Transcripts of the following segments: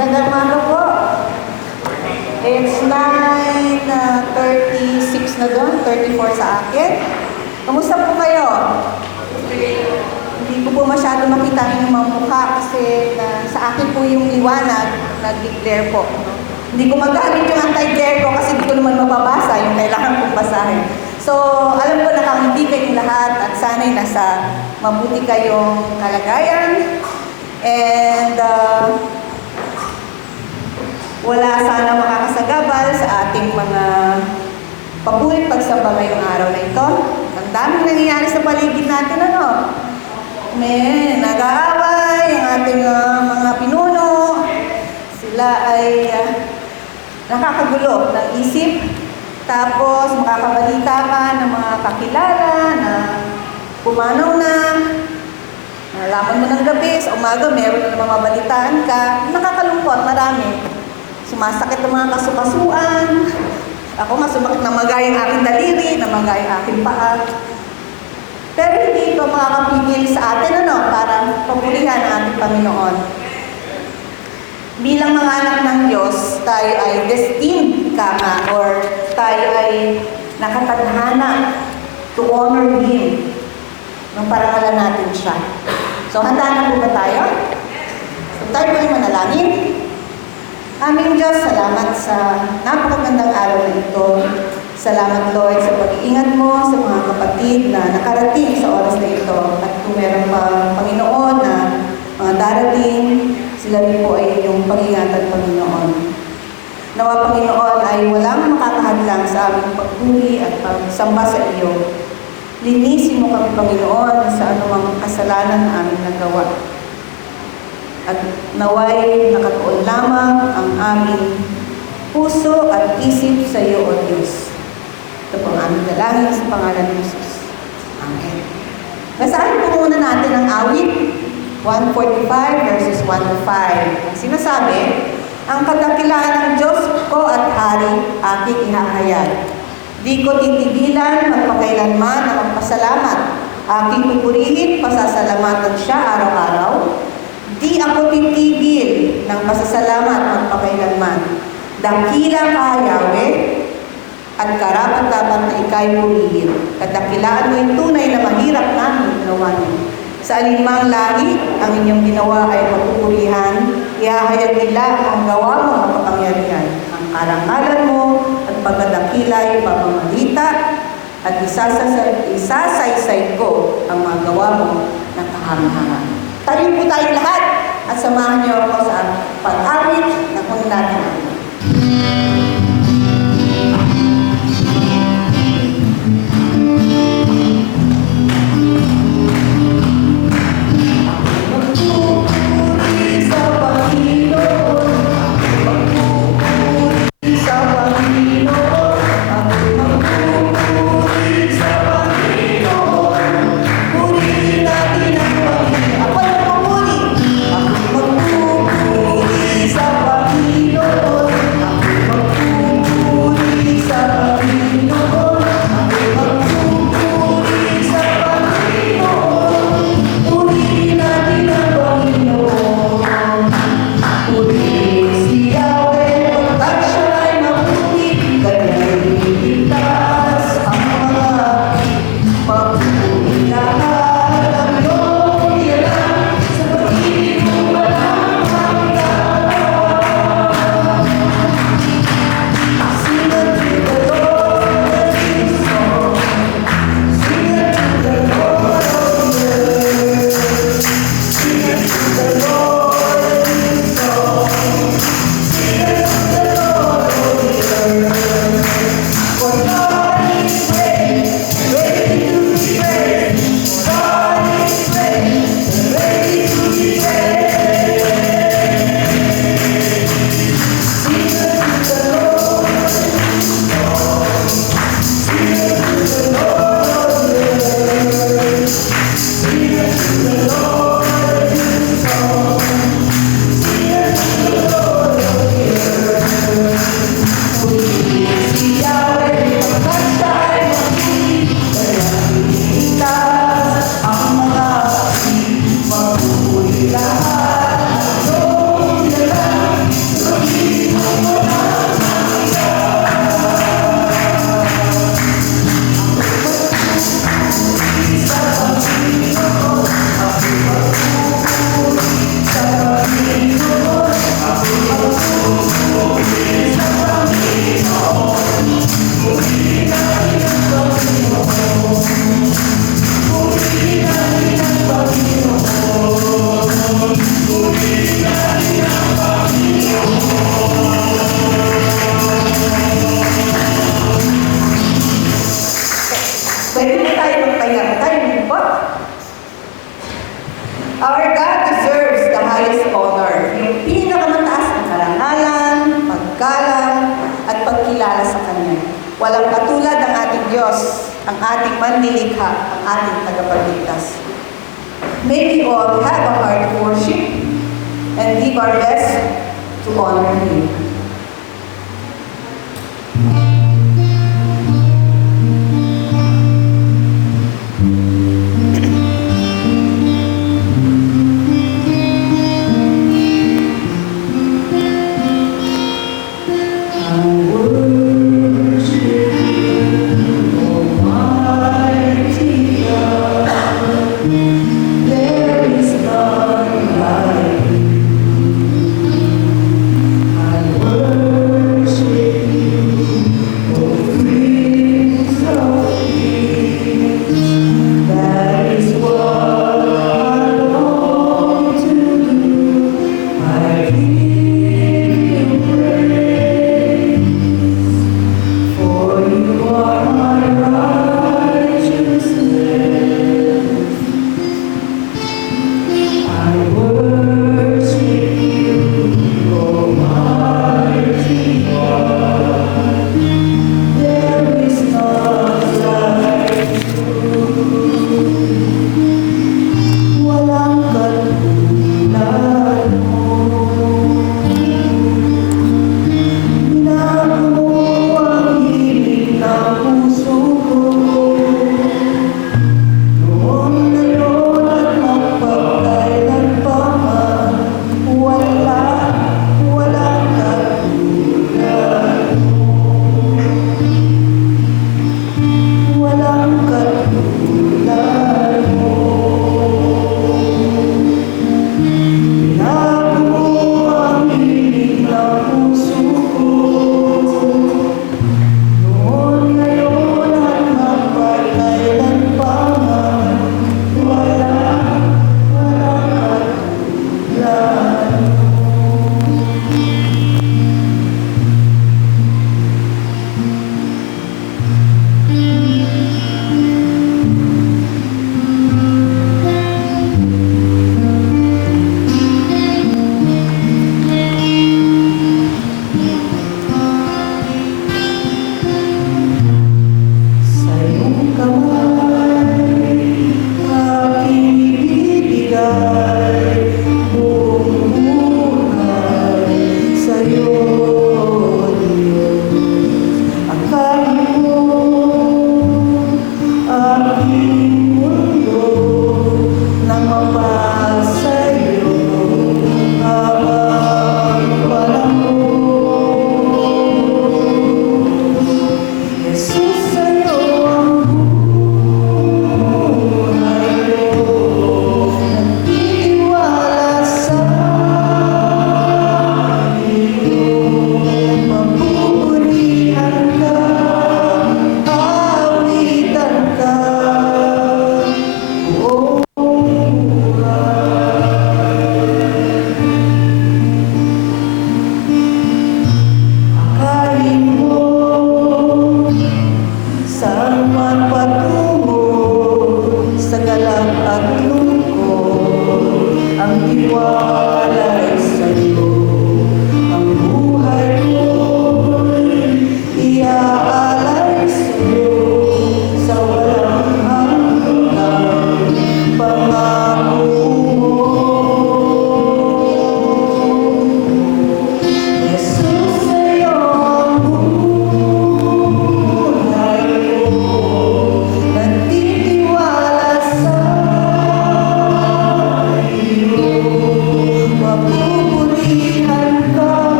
Magandang umaga po. It's 9:36 na doon, 34 sa akin. Kamusta po kayo? Hindi ko po masyado makita ang inyong mga mukha kasi sa akin po yung liwanag, nag-declare po. Hindi ko magamit yung anti-glare ko kasi hindi ko naman mababasa yung kailangan kong basahin. So, alam ko nakangiti kayong lahat at sana'y nasa mabuti kayong kalagayan. And wala sana makakasagabal sa ating mga papulit pagsamba ngayong araw na ito. Ang daming nangyayari sa paligid natin, ano? Nag-aaway ang ating mga pinuno. Sila ay nakakagulo ng isip. Tapos makakabalita ka ng mga kakilala na pumanaw na. Nalaman mo ng gabi, sa umaga meron na mamabalitaan ka. Nakakalungkot, marami. Sumasakit ang mga kasukasuan. Ako nga sumakit na magayang aking daliri, na magayang aking paa. Pero hindi ito makakapigil sa atin, para papurihan ang ating Panginoon. Bilang mga anak ng Diyos, tayo ay destined or tayo ay nakatadhana to honor Him nung parangalan natin siya. So, handa na po ba tayo? So, tayo po ay manalangin. Aming Diyos, salamat sa napakagandang araw na ito. Salamat, Lord, sa pag-iingat mo sa mga kapatid na nakarating sa oras na ito. At kung meron pa, Panginoon, na mga darating, sila rin po ay iyong pag-ingatan, Panginoon. Nawa, Panginoon, ay walang makakahadlang sa aming pagpuli at pagsamba sa iyo. Linisin mo kami, Panginoon, sa anumang kasalanan na aming nagawa. At naway nakatuon lamang ang aming puso at isip sa iyo, O Diyos. Ito po ang aming dalangin sa pangalan ni Jesus. Amen. Basahin po muna natin ang awit 145 verses 1 to 5. Ang sinasabi, ang kadakilaan ng Diyos ko at Hari, aking ihahayag. Di ko titigilan magpakailanman ang magpasalamat. Aking pupurihin, pasasalamatan siya araw-araw. Di ako titigil ng pasasalamat magpakailanman. Dakila ka, Yahweh, at karapat-dapat na ika'y purihin. Kadakilaan mo yung tunay na mahirap namin ginawa niyo. Sa alinmang lahi, ang inyong ginawa ay mapupurihan. Ihahayag nila ang gawa mo makapangyarihan. Ang karangalan mo at pagkadakila ay pamamalita at isasaysay ko ang mga gawa mo na kahanga-hanga. Tayo po tayo lahat at samahan niyo ako sa pag-awit na kung natin. Magpupuri ang ating manlilikha, ang ating tagapagligtas. May we all have a heart to worship and give our best to honor Him.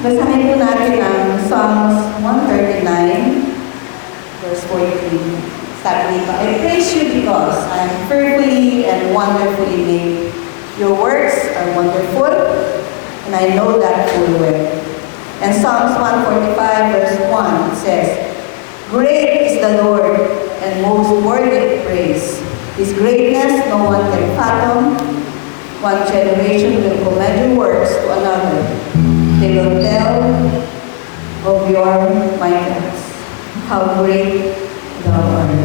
Basahin po natin ang Psalms 139, verse 43. Sabi dito, I praise you because I am fearfully and wonderfully made. Your works are wonderful, and I know that full well. And Psalms 145, verse 1 says, Great is the Lord, and most worthy of praise. His greatness no one can fathom. One generation will commend your works to another. They will tell of your mightiness, how great thou art.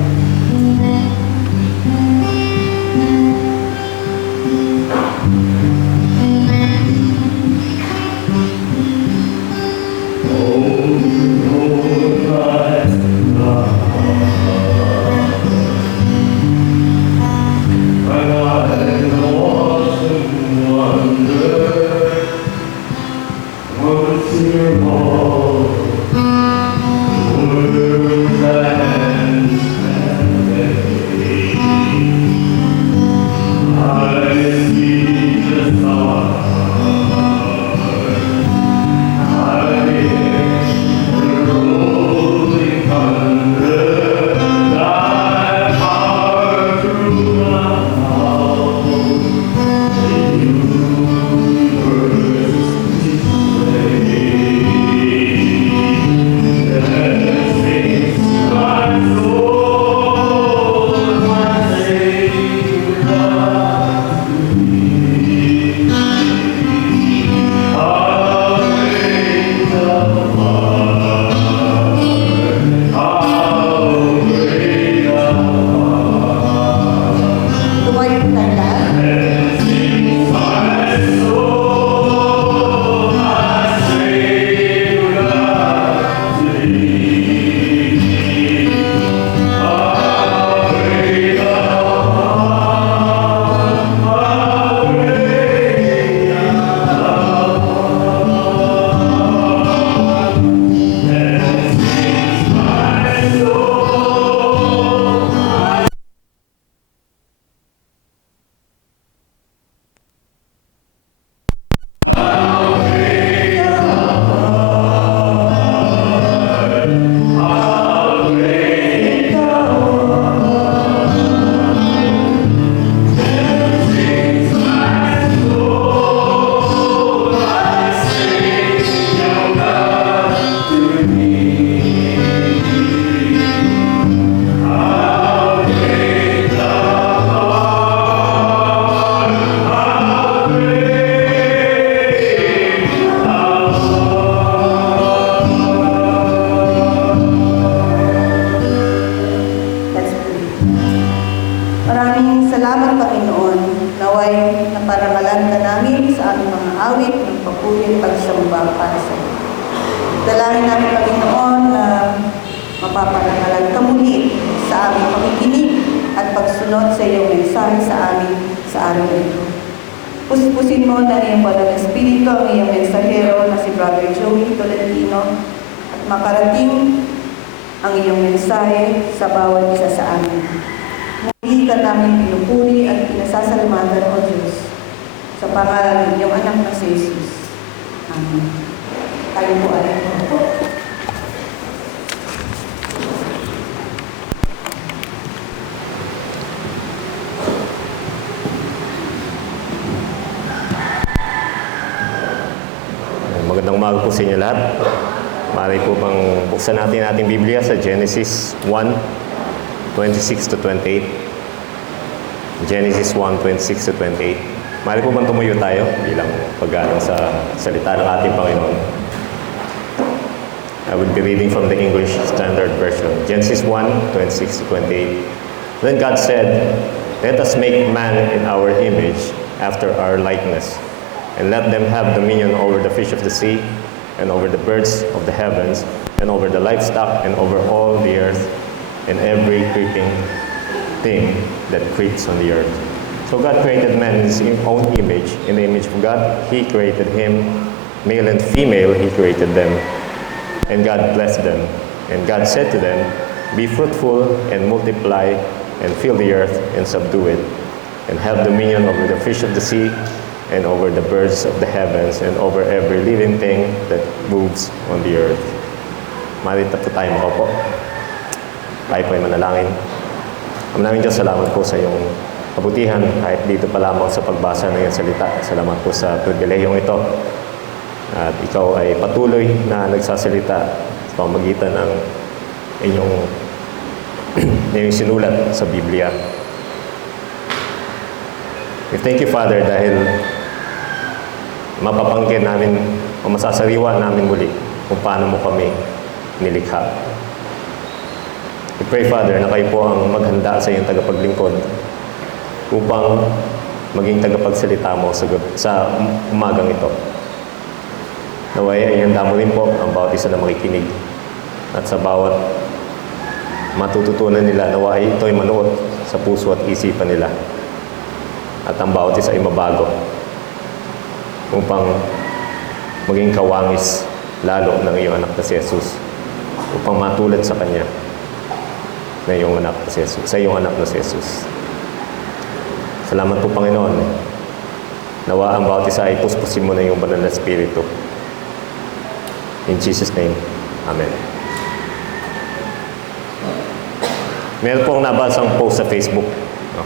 Maraming salamat, Panginoon, naway naparangalan ka namin sa aming mga awit ng papuri at pagsamba para sa iyo. Dalangin namin, Panginoon, na mapaparangalan ka muli sa aming pakikinig at pagsunod sa iyong mensahe sa amin sa araw na ito. Puspusin mo na iyong banal na espiritu ang iyong mensahero na si Brother Joey Tolentino at makarating ang iyong mensahe sa bawat isa sa amin. Muli ka namin pinupuri at pinasasalamatan, O Diyos, sa pangalan ng iyong anak na si Jesus. Amen. Tayo po ay Magandang umaga po sa inyo lahat. Maaari po bang buksan natin ating Biblia sa Genesis 1:26 to 28. Genesis 1:26 to 28. Maaari po bang tumayo tayo bilang paggalang sa salita ng ating Panginoon. I will be reading from the English Standard Version. Genesis 1:26 to 28. Then God said, "Let us make man in our image, after our likeness, and let them have dominion over the fish of the sea, and over the birds of the heavens, and over the livestock, and over all the earth, and every creeping thing that creeps on the earth." So God created man in his own image. In the image of God, He created him. Male and female, He created them. And God blessed them. And God said to them, "Be fruitful and multiply, and fill the earth and subdue it, and have dominion over the fish of the sea, and over the birds of the heavens, and over every living thing that moves on the earth. Marita po tayo makaupo. Tayo po ay manalangin. Ama namin Diyos, salamat po sa iyong kabutihan kahit dito pa lamang sa pagbasa ng iyong salita. Salamat po sa pribilehiyong ito. At ikaw ay patuloy na nagsasalita sa pamamagitan ng inyong sinulat sa Biblia. We thank you, Father, dahil mapapangkin namin o masasariwa namin muli kung paano mo kami nilikha. We pray, Father, na kayo po ang maghanda sa iyong tagapaglingkod upang maging tagapagsalita mo sa umagang ito. Naway ay handa mo rin po ang bawat isa na makikinig at sa bawat matututunan nila, naway ito ay manuot sa puso at isipan nila at ang bawat isa ay mabago upang maging kawangis lalo ng iyong anak na si Jesus, upang matulad sa Kanya na iyong anak na si Jesus, sa iyong anak na si Jesus. Salamat po, Panginoon. Nawa ang bawat isa ay puspusin mo na iyong banal na Espiritu. In Jesus' name, Amen. Meron pong nabasang post sa Facebook, no?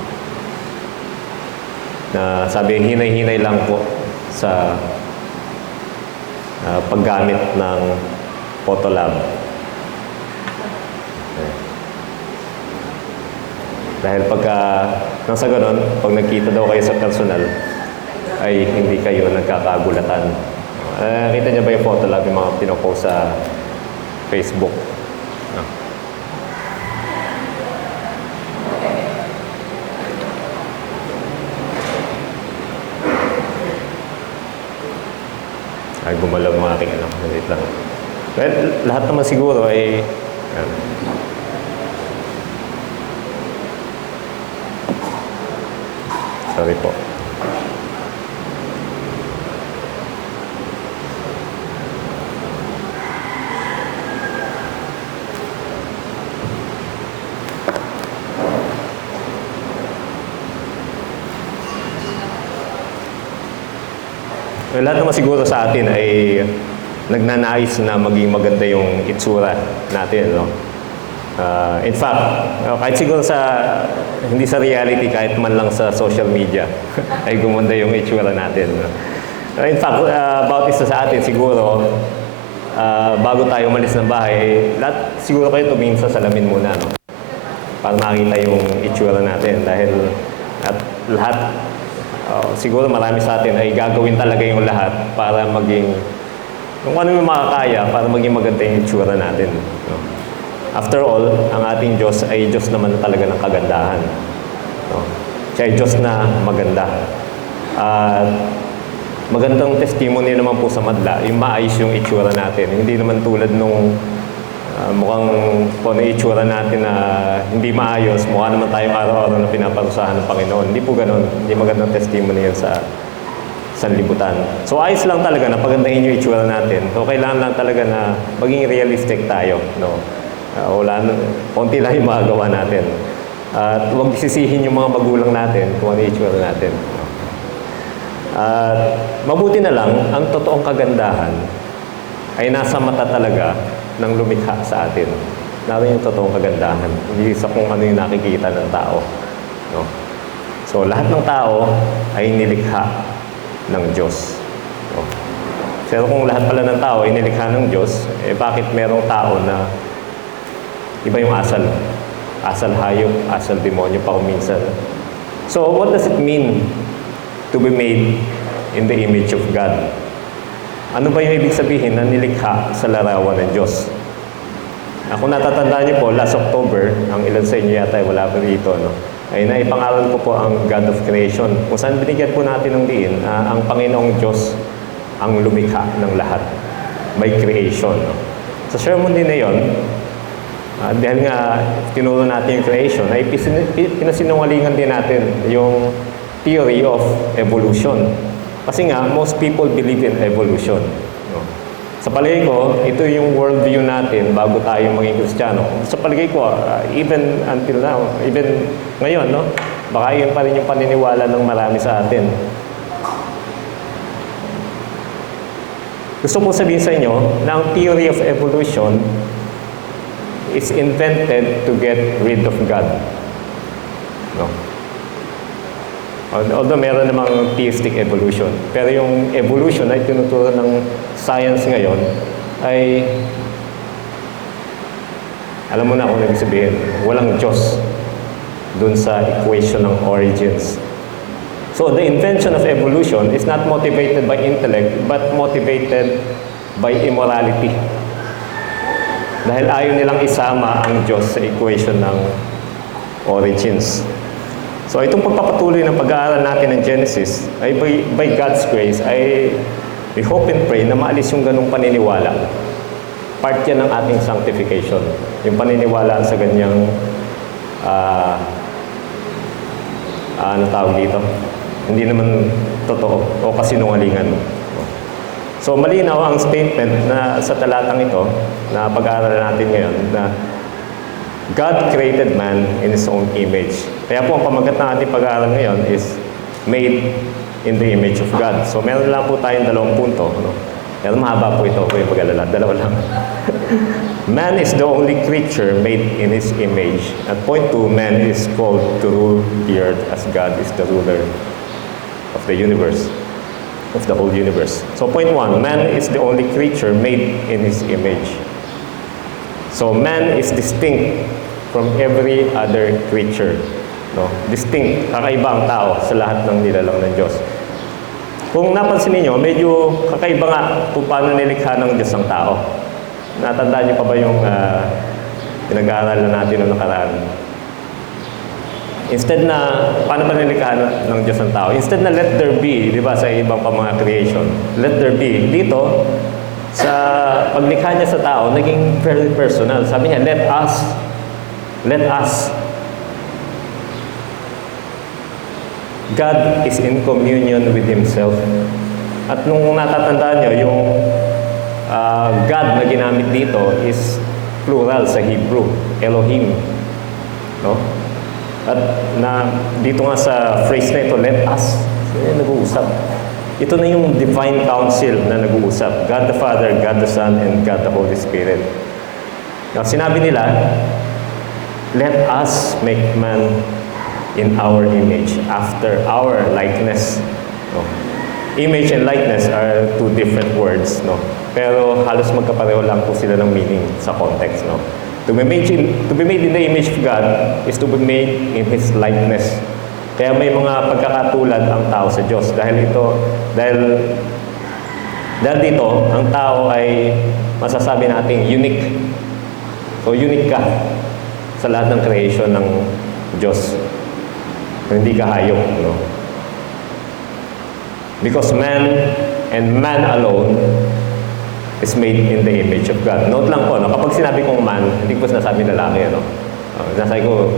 Na sabi, hinay-hinay lang po sa paggamit ng Photolab. Dahil nang sa ganon, pag nagkita daw kayo sa personal, ay hindi kayo nagkakagulatan. Kita niyo ba yung Photolab, yung mga pinopost sa Facebook? Ay, gumalaw mga aking anak. Wait lang. Well, lahat naman siguro ay sorry po. Well, lahat naman siguro sa atin ay nagnanais na maging maganda yung itsura natin, no? In fact, kahit siguro hindi sa reality, kahit man lang sa social media, ay gumanda yung itsura natin. No? In fact, about isa sa atin siguro, bago tayo umalis ng bahay, lahat siguro kayo tumingin sa salamin muna, no? Para makita yung itsura natin. Dahil at lahat, siguro marami sa atin ay gagawin talaga yung lahat para maging, kung ano yung makakaya, para maging maganda yung itsura natin. No? After all, ang ating Diyos ay Diyos naman talaga ng kagandahan. No? Siya ay Diyos na maganda. At magandang testimony naman po sa madla, yung maayos yung itsura natin. Hindi naman tulad nung mukhang kung ano itsura natin na hindi maayos, mukha naman tayong araw-araw na pinaparusahan ng Panginoon. Hindi po ganun. Hindi magandang testimony yun sa sanlibutan. So ayos lang talaga na pagandahin yung itsura natin. So kailangan lang talaga na maging realistic tayo. No? Konti lang yung magagawa natin. At huwag sisihin yung mga magulang natin kung ano yung itsura natin. At mabuti na lang, ang totoong kagandahan ay nasa mata talaga ng lumikha sa atin. Naroon yung totoong kagandahan. Hindi sa kung ano yung nakikita ng tao. No? So, lahat ng tao ay nilikha ng Diyos. No? Pero kung lahat pala ng tao ay nilikha ng Diyos, bakit merong tao na iba yung asal? Asal hayop, asal demonyo pa kuminsan. So, what does it mean to be made in the image of God? Ano ba yung ibig sabihin na nilikha sa larawan ng Diyos? Kung natatandaan niyo po, last October, ang ilan sa inyo yata ay wala pa dito, no? Ay naipangalan ko po ang God of Creation. Kung saan binigyan po natin ng diin, ang Panginoong Diyos ang lumikha ng lahat by creation. No? Sa sermon din na yun, dahil nga tinuro natin yung creation, ay pinasinungalingan din natin yung theory of evolution. Kasi nga, most people believe in evolution. No? Sa palagay ko, ito yung worldview natin bago tayo maging Kristiyano. Sa palagay ko, even until now, even ngayon, no? Baka yun pa rin yung paniniwala ng marami sa atin. Gusto ko sabihin sa inyo na ang theory of evolution is invented to get rid of God. No? Although meron namang theistic evolution. Pero yung evolution ay tinuturo ng science ngayon ay, alam mo na kung ibig sabihin, walang Diyos dun sa equation ng origins. So the invention of evolution is not motivated by intellect, but motivated by immorality. Dahil ayaw nilang isama ang Diyos sa equation ng origins. So itong pagpapatuloy ng pag-aaral natin ng Genesis ay by God's grace ay we hope and pray na maalis yung ganung paniniwala. Part yan ng ating sanctification. Yung paniniwala sa ganyang ano tawag dito? Hindi naman totoo o kasinungalingan. So malinaw ang statement na sa talatang ito na pag-aaral natin ngayon na God created man in His own image. Kaya po ang pamagat ng ating pag-aaral ngayon is made in the image of God. So meron lang po tayong 2 punto. No? Pero mahaba po ito, huwag pag-alala. 2 lang. Man is the only creature made in His image. At point 2, man is called to rule the earth as God is the ruler of the universe, of the whole universe. So point 1, man is the only creature made in His image. So man is distinct from every other creature. No? Distinct, kakaiba ang tao sa lahat ng nilalang ng Diyos. Kung napansin niyo, medyo kakaiba nga kung paano nilikha ng Diyos ang tao. Natandaan niyo pa ba yung pinag-aaralan natin noong nakaraan? Instead na, paano ba nilikha ng Diyos ang tao? Instead na let there be, di ba, sa ibang pa mga creation, let there be. Dito, sa paglikha niya sa tao, naging very personal. Sabi niya, let us. God is in communion with Himself. At nung natatandaan niyo, yung God na ginamit dito is plural sa Hebrew, Elohim. No? At na dito nga sa phrase na ito, let us, nag-uusap. Ito na yung divine council na nag-uusap. God the Father, God the Son, and God the Holy Spirit. Now, sinabi nila, let us make man in our image, after our likeness. No? Image and likeness are 2 different words, no? Pero halos magkapareho lang po sila ng meaning sa context, no? To be made in the image of God is to be made in His likeness. Kaya may mga pagkakatulad ang tao sa Diyos. Dahil dito, ang tao ay masasabi nating unique. So, unique ka sa lahat ng creation ng Diyos. Hindi ka hayop, no? Because man and man alone is made in the image of God. Note lang po, no? Kapag sinabi kong man, hindi ko sinasabi lalaki, ano? Sinasabi ko,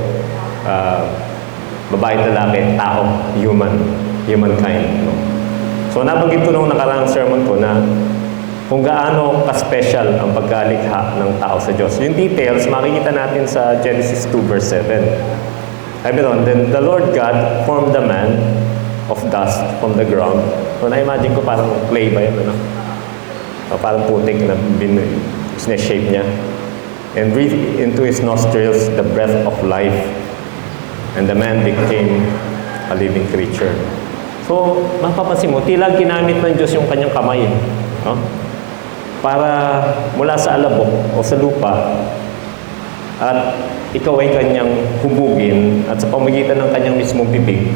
babae, lalaki, tao, humankind. No? So nabanggit ko nung nakaraang sermon ko na kung gaano ka-special ang pagkalikha ng tao sa Diyos. Yung details, makikita natin sa Genesis 2 verse 7. Sabi doon, then the Lord God formed the man of dust from the ground. So na-imagine ko parang clay ba yun, ano? O parang putik na shape niya. And breathed into his nostrils the breath of life. And the man became a living creature. So, mapapansin mo, tila ginamit ng Diyos yung kanyang kamay. No? Para mula sa alabok o sa lupa, at ikaw ay kanyang hubugin, at sa pamagitan ng kanyang mismong bibig,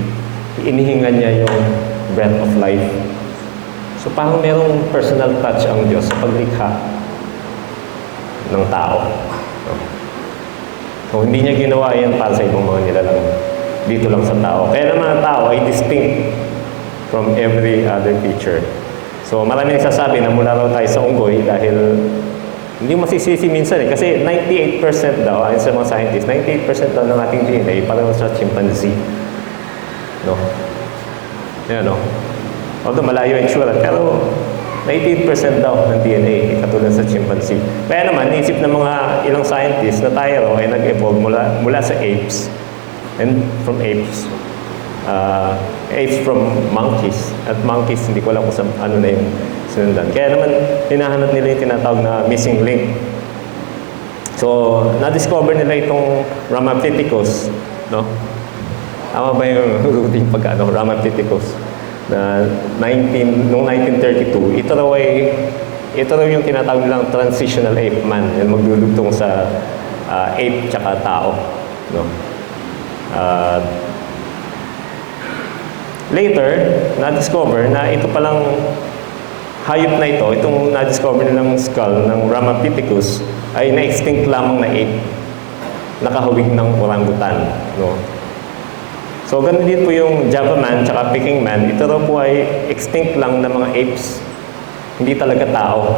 inihingan niya yung breath of life. So, parang merong personal touch ang Diyos sa paglikha ng tao. No? So, hindi niya ginawa yan para sa ibang mga nilalang. Dito lang sa tao. Kaya naman ang tao ay distinct from every other creature. So, marami nagsasabi na mula raw tayo sa unggoy dahil hindi masisisi minsan eh. Kasi 98% daw, ayon sa mga scientists, 98% daw ng ating DNA pareho sa chimpanzee. No? Yan, no? Although malayo yung sure, pero 98% daw ng DNA, katulad sa chimpanzee. Kaya naman, naisip ng mga ilang scientists na tayo ay nag-evolve mula sa apes. And from apes from monkeys. At monkeys, hindi ko alam kung ano na yung sinundan. Kaya naman, hinahanap nila yung tinatawag na missing link. So, na-discover nila itong Ramapithecus, no? Tama ba yung routing pagka, Ramapithecus? Na noong 1932, ito raw yung tinatawag nilang transitional ape man, yung maglulugtong sa ape tsaka tao, no? Later, na-discover na ito palang hayop na ito, itong na-discover nilang skull ng Ramapithecus ay na-extinct lamang na ape, nakahawig ng orangutan, no? So, ganun din po yung Java man tsaka Peking man, ito raw po ay extinct lang na mga apes, hindi talaga tao.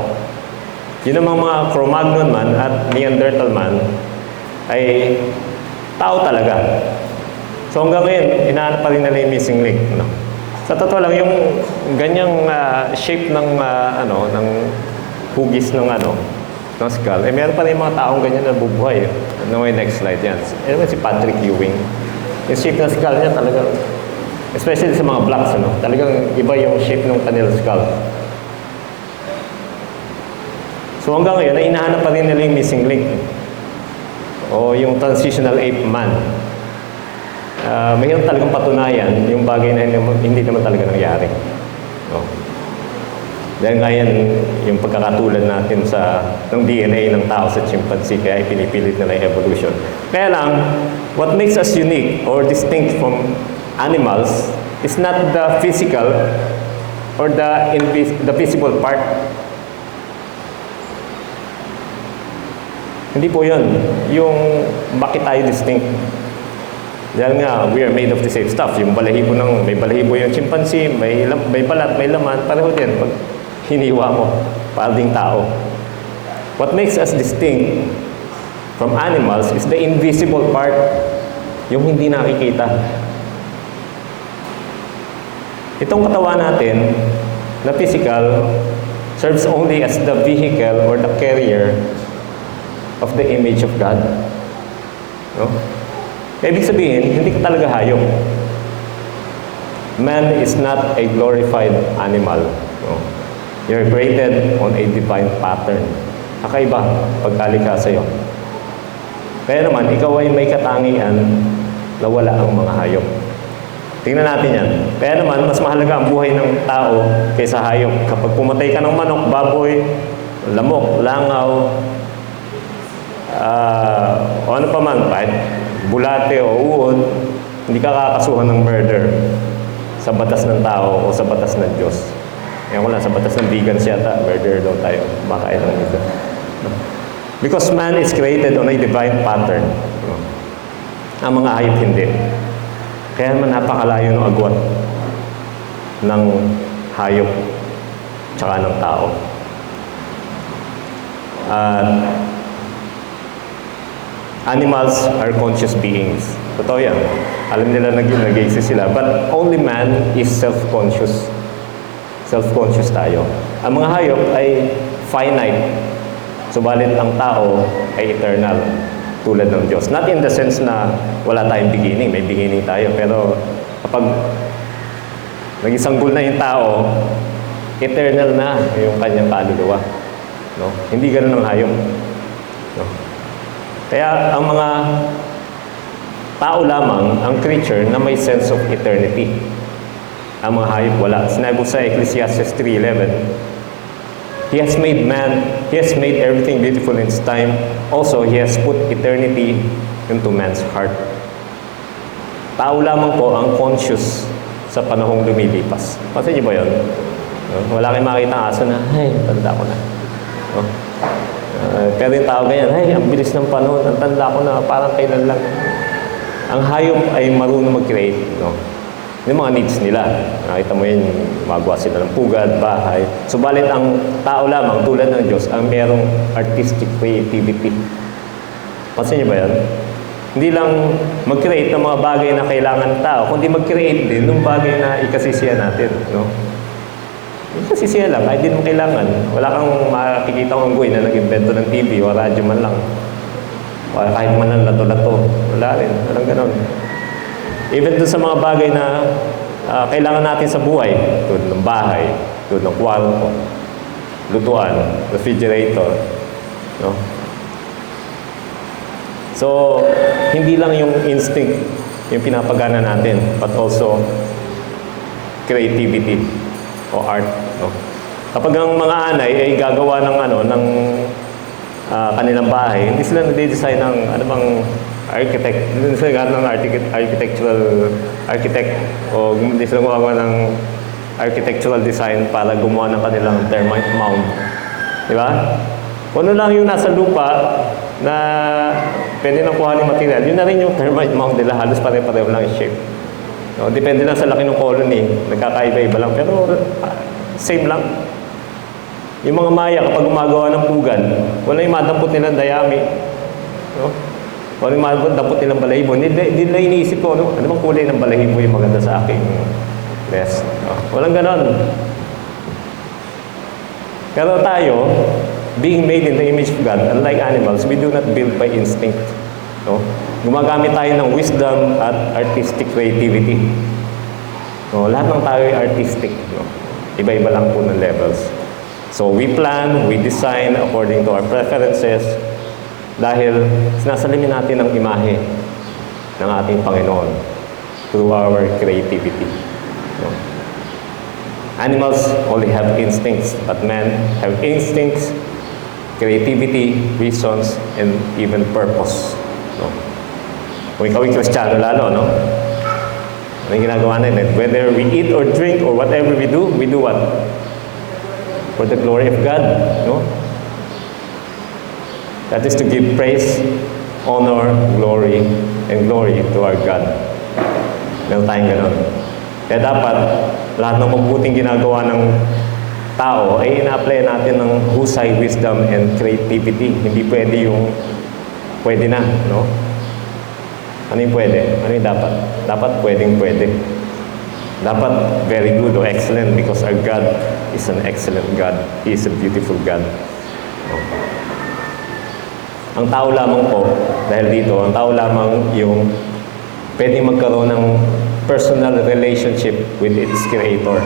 Yun namang mga Cro-Magnon man at Neanderthal man ay tao talaga. So hanggang ngayon, hinahanap pa rin nila yung missing link. No? Sa totoo lang, yung ganyang shape ng, ng hugis ng, ng skull, meron pa rin mga taong ganyan na bubuhay. No, next slide yan. Ano si Patrick Ewing? Yung shape ng skull niya talagang, especially sa mga blacks, talagang iba yung shape ng kanilang skull. So hanggang ngayon, ay hinahanap pa rin nila yung missing link. O yung transitional ape man. Mahirap talagang patunayan yung bagay na hindi naman talaga nangyari. No? Dahil nga yan, yung pagkakatulad natin ng DNA ng tao sa chimpanzee, kaya ipinipilit nila yung evolution. Kaya lang, what makes us unique or distinct from animals is not the physical or the visible part. Hindi po yun. Yung bakit tayo distinct. Dahil nga, we are made of the same stuff. Yung may balahibo yung chimpanzee, may balat, may laman, pareho din. Pag hiniwa mo, para ding tao. What makes us distinct from animals is the invisible part, yung hindi nakikita. Itong katawan natin, na physical, serves only as the vehicle or the carrier of the image of God. No? Ibig sabihin, hindi ka talaga hayop. Man is not a glorified animal. No? You're created on a divine pattern. Kakaiba pagkalika sa'yo. Kaya naman, ikaw ay may katangian na wala ang mga hayop. Tingnan natin yan. Kaya naman, mas mahalaga ang buhay ng tao kaysa hayop. Kapag pumatay ka ng manok, baboy, lamok, langaw, o ano pa man, bulate o uod, hindi ka kakasuhan ng murder sa batas ng tao o sa batas ng Diyos. Ngayon ko lang, sa batas ng vegans yata, murder daw tayo. Makain lang ito. Because man is created on a divine pattern. Ang mga hayop hindi. Kaya naman napakalayo ng agwat ng hayop tsaka ng tao. Animals are conscious beings. Totoo yan. Alam nila nag-exist sila. But only man is self-conscious. Self-conscious tayo. Ang mga hayop ay finite. Subalit ang tao ay eternal. Tulad ng Diyos. Not in the sense na wala tayong beginning. May beginning tayo. Pero kapag nag-isanggol na yung tao, eternal na yung kanyang kaluluwa. No? Hindi ganun ang hayop. No? Kaya ang mga tao lamang, ang creature na may sense of eternity. Ang mga hayop wala. Sinabi sa Ecclesiastes 3:11, He has made man, He has made everything beautiful in its time. Also, He has put eternity into man's heart. Tao lamang po ang conscious sa panahong lumilipas. Pansin niyo ba yun? Wala kayong makita ng aso na, ay, tanda ko na. Pero yung tao ganyan, ay, ang bilis ng panahon, ang tanda ko na, parang kailan lang. Ang hayop ay marunong mag-create, no? Yung mga needs nila. Nakita mo yun, magawa sila ng pugad, bahay. Subalit ang tao lamang, tulad ng Diyos, ang merong artistic creativity. Pansin niyo ba yan? Hindi lang mag-create ng mga bagay na kailangan ng tao, kundi mag-create din ng bagay na ikasisiya natin, no? Kasi siya lang, kahit di mo kailangan. Wala kang makikita kong unggoy na nag-invento ng TV o radyo man lang. O kahit man lang lato-lato. Wala rin. Walang ganon. Even dun sa mga bagay na kailangan natin sa buhay, tulad ng bahay, tulad ng kwarto, lutuan, refrigerator, no? So, hindi lang yung instinct yung pinapagana natin, but also creativity o art, no? Kapag ang mga anay ay gagawa ng kanilang bahay, hindi sila nade-design ng architect, hindi sila gagawa ng architect o hindi sila gumagawa ng architectural design para gumawa ng kanilang termite mound. Di ba? Kung ano lang yung nasa lupa na pwede nang kuha ng material, yun na rin yung termite mound nila, halos pare-pareho lang yung shape. No, depende lang sa laki ng colony, nagkakaiba-iba lang, pero same lang. Yung mga Maya, kapag gumagawa ng pugan, wala yung madampot nilang dayami. No? Wala yung madampot nilang balahibo. Hindi nila iniisip ko, ano bang kulay ng balahibo yung maganda sa aking dress. No? Walang ganon. Pero tayo, being made in the image of God, unlike animals, we do not build by instinct. No? Gumagamit tayo ng wisdom at artistic creativity. No? Lahat ng tayo ay artistic. No? Iba-iba lang po ng levels. So we plan, we design according to our preferences dahil sinasalimin natin ang imahe ng ating Panginoon through our creativity. No? Animals only have instincts, but men have instincts, creativity, reasons, and even purpose. No? Kung ikaw ay Kristiyano lalo, no? Ano yung ginagawa natin? Whether we eat or drink or whatever we do what? For the glory of God, no? That is to give praise, honor, glory, and glory to our God. Meron tayong ganon. Kaya dapat, lahat ng mabuting ginagawa ng tao ay ina-apply natin ng husay, wisdom, and creativity. Hindi pwede yung pwede na, no? Ano yung pwede? Ano yung dapat? Dapat pwedeng-pwede. Dapat very good or excellent because our God is an excellent God. He is a beautiful God. No? Ang tao lamang po, dahil dito, ang tao lamang yung pwedeng magkaroon ng personal relationship with its Creator.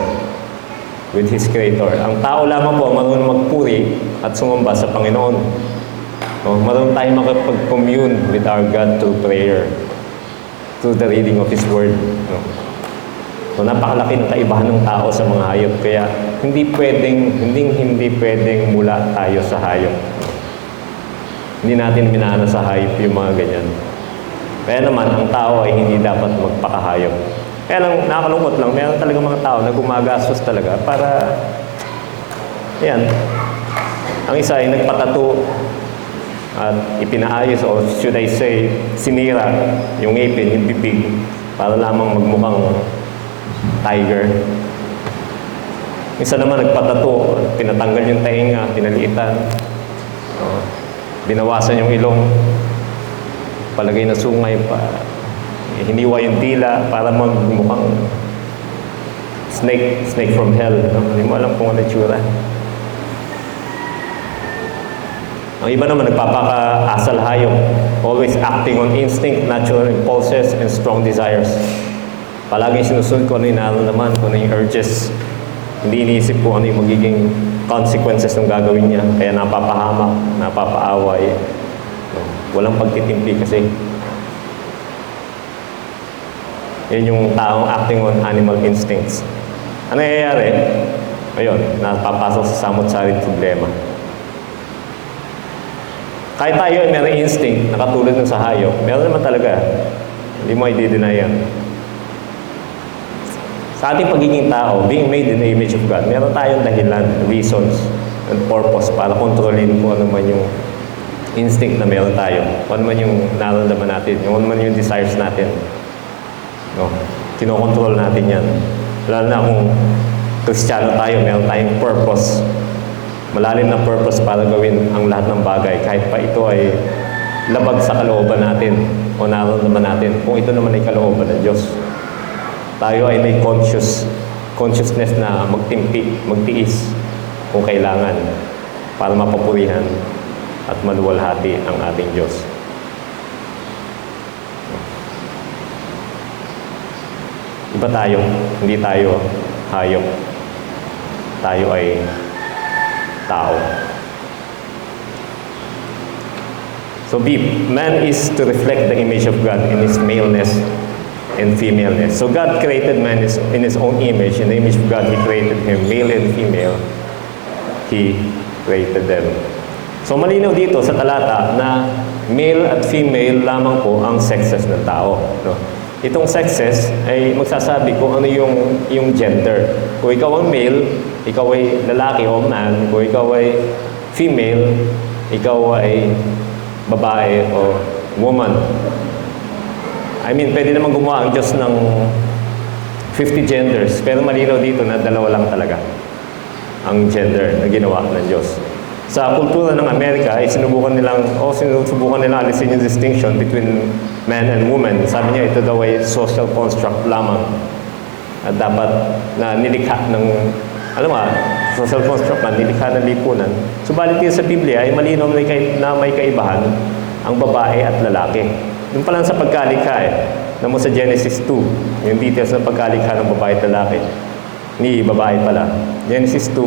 With His Creator. Ang tao lamang po marunong magpuri at sumamba sa Panginoon. No? Marunong tayo makapag-commune with our God through prayer, through the reading of His Word. No? So, napakalaki ng kaibahan ng tao sa mga hayop. Kaya hindi pwedeng mula tayo sa hayop. Hindi natin minana sa hayop yung mga ganyan. Kaya naman, ang tao ay hindi dapat magpakahayop. Kaya lang, nakakalungkot lang, meron talaga mga tao na gumagastos talaga para, yan, ang isa ay nagpatato at ipinaayos, o should I say, sinira yung ngipin, yung bibig, para lamang magmukhang tiger. Isa naman nagpatato, pinatanggal yung tainga, pinaliitan. Binawasan yung ilong, palagay na sungay pa, hiniwa yung tila para magmukhang snake from hell. No? Hindi mo alam kung ano itsura. Ang iba naman nagpapaka-asal hayop, always acting on instinct, natural impulses, and strong desires. Palaging sinusunod ko ano yung nararamdaman, kung ano yung urges. Hindi iniisip ko ano yung magiging consequences ng gagawin niya. Kaya napapahamak, napapaaway. Walang pagtitimpi kasi. Yan yung taong acting on animal instincts. Ano nangyayari? Ayun, napapasok sa samot-saring problema. Kahit tayo ay meron instinct, nakatulad ng sa hayop, meron naman talaga. Hindi mo i-deny yan. Sa ating pagiging tao, being made in the image of God, meron tayong dahilan, reasons, and purpose para kontrolin kung ano man yung instinct na meron tayo. Kung ano man yung nararamdaman natin, kung ano man yung desires natin. No? Kinokontrol natin yan. Lalo na kung Kristiyano tayo, meron tayong purpose. Malalim na purpose para gawin ang lahat ng bagay. Kahit pa ito ay labag sa kalooban natin o nararamdaman natin. Kung ito naman ay kalooban ng Diyos. Tayo ay may consciousness na magtimpi, magtiis kung kailangan para mapapurihan at maluwalhati ang ating Diyos. Iba tayo, hindi tayo hayop. Tayo ay tao. So B, man is to reflect the image of God in his maleness and femaleness. So God created man in his own image. In the image of God, He created him, male and female. He created them. So malinaw dito sa talata na male at female lamang po ang sexes ng tao. No? Itong sexes ay magsasabi kung ano yung gender. Kung ikaw ang male, ikaw ay lalaki o man. Kung ikaw ay female, ikaw ay babae o woman. I mean, pwede naman gumawa ang Diyos ng 50 genders, pero malinaw dito na dalawa lang talaga ang gender na ginawa ng Diyos. Sa kultura ng Amerika, ay sinubukan nilang alisin yung distinction between man and woman. Sabi niya, ito daw ay social construct lamang. At dapat na nilikha ng, social construct na nilikha ng lipunan. Subalit din sa Biblia ay malinaw na may kaibahan ang babae at lalaki. Doon pa lang sa pagkalikha mo sa Genesis 2, yung details ng pagkalikha ng babae at lalaki. Ni babae pala. Genesis 2,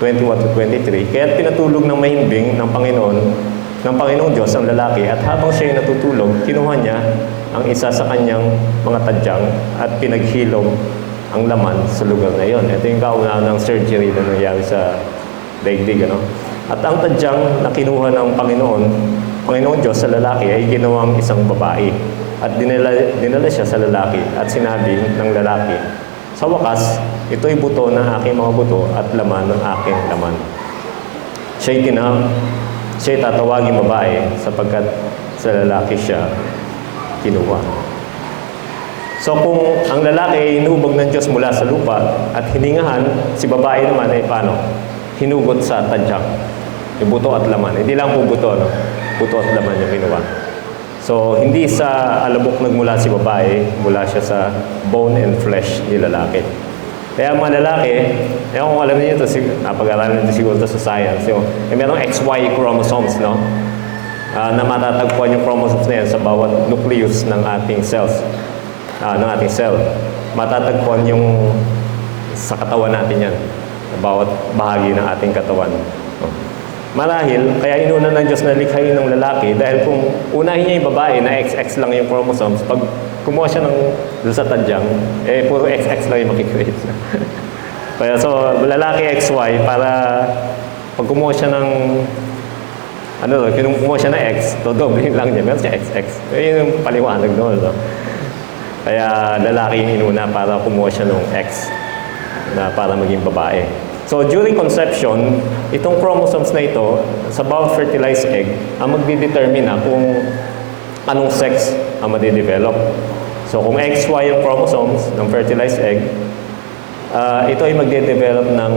21 to 23. Kaya pinatulog ng mahimbing ng Panginoong Diyos ang lalaki at habang siya ay natutulog, kinuha niya ang isa sa kanyang mga tadyang at pinaghilom ang laman sa lugar na iyon. Ito yung kauna ng surgery na nangyari sa daigdig. At ang tadyang na kinuha ng Panginoong Diyos sa lalaki ay ginawang isang babae. At dinala siya sa lalaki at sinabi ng lalaki, sa wakas, ito'y buto ng aking mga buto at laman ng aking laman. Siya'y tatawaging babae sapagkat sa lalaki siya kinuha. So kung ang lalaki ay hinubog ng Diyos mula sa lupa at hiningahan, si babae naman ay paano? Hinugot sa tadyak. Yung buto at laman. Hindi lang po buto, buto at laman yung kinuha. So, hindi sa alabok nagmula si babae, mula siya sa bone and flesh ni lalaki. Kaya ang mga lalaki, kung alam niyo ito, napag-aralan niyo siguro ito sa science, merong XY chromosomes, na matatagpuan yung chromosomes na yan sa bawat nucleus ng ating cells, ng ating cell. Matatagpuan yung sa katawan natin yan, sa bawat bahagi ng ating katawan. Marahil, kaya inuna ng Diyos na likhain ng lalaki dahil kung unahin niya yung babae na XX lang yung chromosomes, pag kumuha siya doon sa tadyang, puro XX lang yung makikreate. Kaya so, lalaki XY para pag kumuha siya ng kung kumuha siya ng X, dodoblin lang niya, meron siya XX. Yun yung paliwanag doon. Kaya lalaki yung inuna para kumuha siya ng X na para maging babae. So, during conception, itong chromosomes na ito, sa bawat fertilized egg, ang magdidetermine kung anong sex ang madidevelop. So, kung XY yung chromosomes ng fertilized egg, ito ay magde-develop ng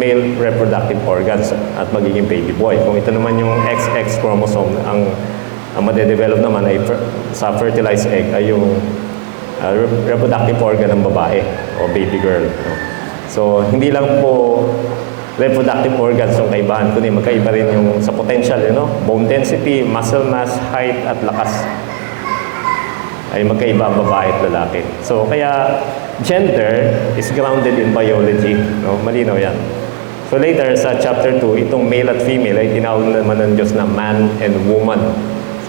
male reproductive organs at magiging baby boy. Kung ito naman yung XX chromosome, ang made-develop naman ay sa fertilized egg ay yung reproductive organ ng babae o baby girl. So, hindi lang po reproductive organs yung kaibahan, kundi magkaiba rin yung sa potential, bone density, muscle mass, height, at lakas. Ay magkaiba ang babae at lalaki. So, kaya gender is grounded in biology. Malinaw yan. So, later sa chapter 2, itong male at female ay tinawag naman ng Diyos na man and woman.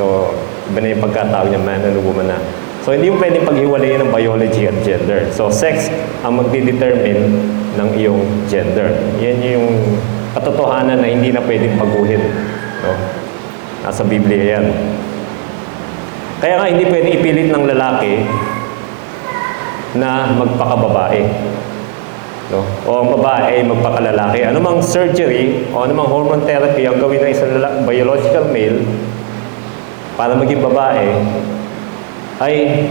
So, iba na yung pagkatawag niya, man and woman na. So, hindi mo pwedeng paghiwalayin ng biology at gender. So, sex ang magdidetermine ng iyong gender. Yan yung katotohanan na hindi na pwedeng baguhin. Nasa Biblia yan. Kaya nga, hindi pwedeng ipilit ng lalaki na magpakababae. O ang babae ay magpakalalaki. Anumang surgery o anumang hormone therapy ang gawin ng isang biological male para maging babae, ay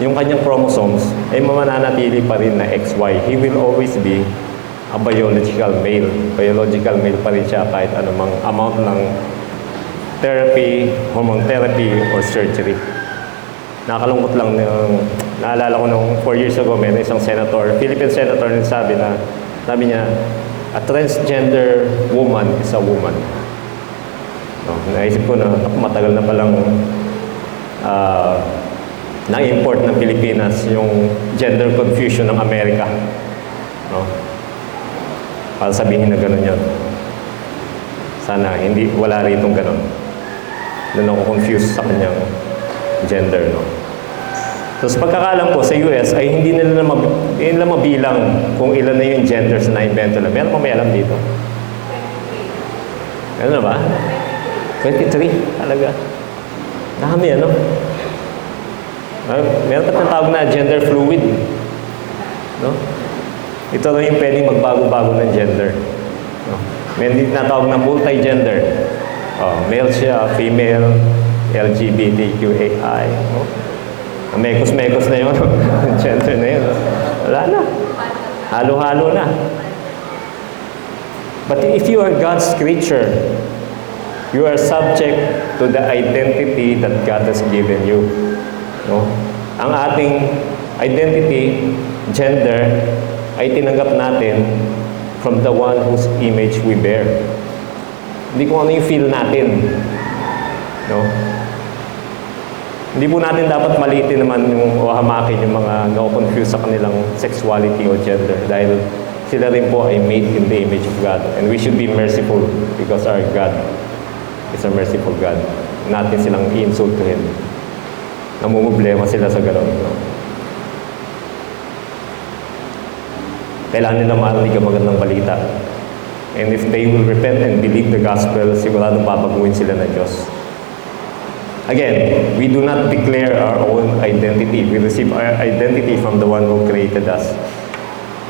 yung kanyang chromosomes ay mamananatili pa rin na XY. He will always be a biological male. Biological male pa rin siya kahit anumang amount ng therapy, hormone therapy, or surgery. Nakakalungkot lang, naalala ko nung 4 years ago, may isang senator, Philippine senator, sabi niya, a transgender woman is a woman. Naisip ko na, matagal na palang na-import ng Pilipinas yung gender confusion ng Amerika. Para sabihin na gano'n yun. Sana wala ritong gano'n. Doon ako confused sa kanyang gender, no? So sa pagkakalam ko sa US ay hindi nila mabilang kung ilan na yung genders na na-invento na. Meron pa may alam dito? Ano na ba? 23 talaga. Dami ano? Meron pa tinatawag na gender fluid. No? Ito na yung pwedeng magbago-bago ng gender. No? Meron din tinatawag na multi-gender. Male siya, female, LGBTQAI. No? Mekos-mekos na yun. Gender na yun. Wala na. Halo-halo na. But if you are God's creature, you are subject to the identity that God has given you. No? Ang ating identity, gender, ay tinanggap natin from the one whose image we bear. Hindi kung ano yung feel natin. No? Hindi po natin dapat maliitin naman o hamakin yung mga no-confuse sa kanilang sexuality o gender dahil sila rin po ay made in the image of God. And we should be merciful because our God is a merciful God. Natin silang i-insult to Him. Namumblema sila sa gano'n. No? Kailangan nila marinig ang magandang balita. And if they will repent and believe the gospel, siguradong babaguhin sila ng Diyos. Again, we do not declare our own identity. We receive our identity from the one who created us.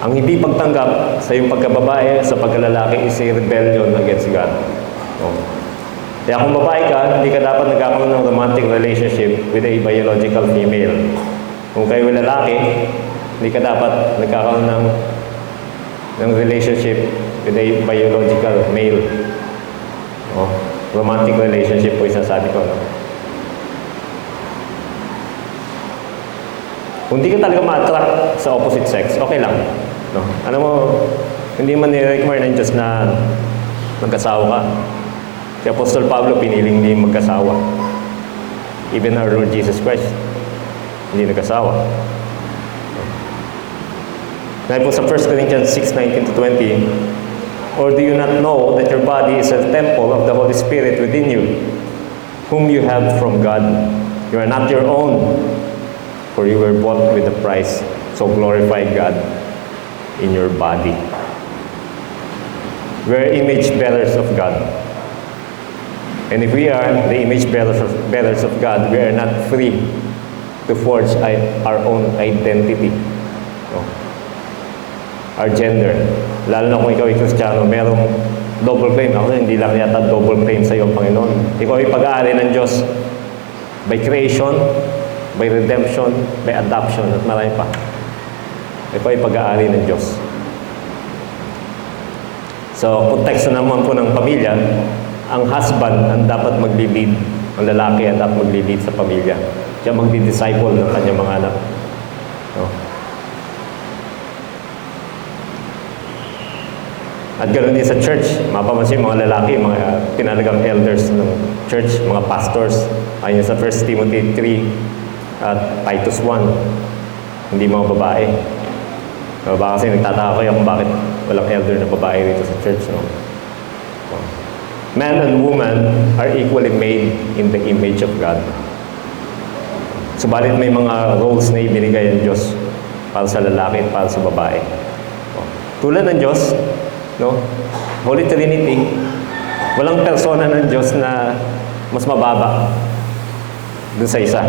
Ang hindi pagtanggap sa iyong pagkababae, sa pagkalalaki is a rebellion against God. No? Kaya kung babae ka, hindi ka dapat nagkakaroon ng romantic relationship with a biological female. Kung kayo lalaki, hindi ka dapat nagkakaroon ng relationship with a biological male. No? Romantic relationship po isasabi ko. No? Kung di ka talaga ma-attract sa opposite sex, okay lang. No? Alam mo, hindi man ni-require ng Diyos na magkasawa ka. Si Apostol Pablo, piniling hindi magkasawa. Even our Lord Jesus Christ, hindi nagkasawa. Dahil po sa 1 Corinthians 6:19-20, or do you not know that your body is a temple of the Holy Spirit within you, whom you have from God? You are not your own, for you were bought with a price. So glorify God in your body. We are image bearers of God. And if we are the image bearers of God, we are not free to forge our own identity. No? Our gender. Lalo na kung ikaw ay Kristiyano, merong double claim. Ako hindi lang yata double claim sa iyo, Panginoon. Ikaw ay pag-aari ng Diyos by creation, by redemption, by adoption, at marami pa. Ikaw ay pag-aari ng Diyos. So, konteksto naman po ng pamilya, ang husband ang dapat magli-lead, ang lalaki ang dapat magli-lead sa pamilya. Siya magdi-disciple ng kanyang mga anak. No? At ganoon din sa church, mapapansin mga lalaki, mga tinalagang elders ng church, mga pastors, ayon sa 1 Timothy 3 at Titus 1, hindi mga babae. Baka kasi nagtataka kayo kung bakit walang elder na babae dito sa church. No? Man and woman are equally made in the image of God. Subalit may mga roles na ibinigay ng Diyos para sa lalaki at para sa babae. Tulad ng Diyos, no? Holy Trinity, walang persona ng Diyos na mas mababa dun sa isa.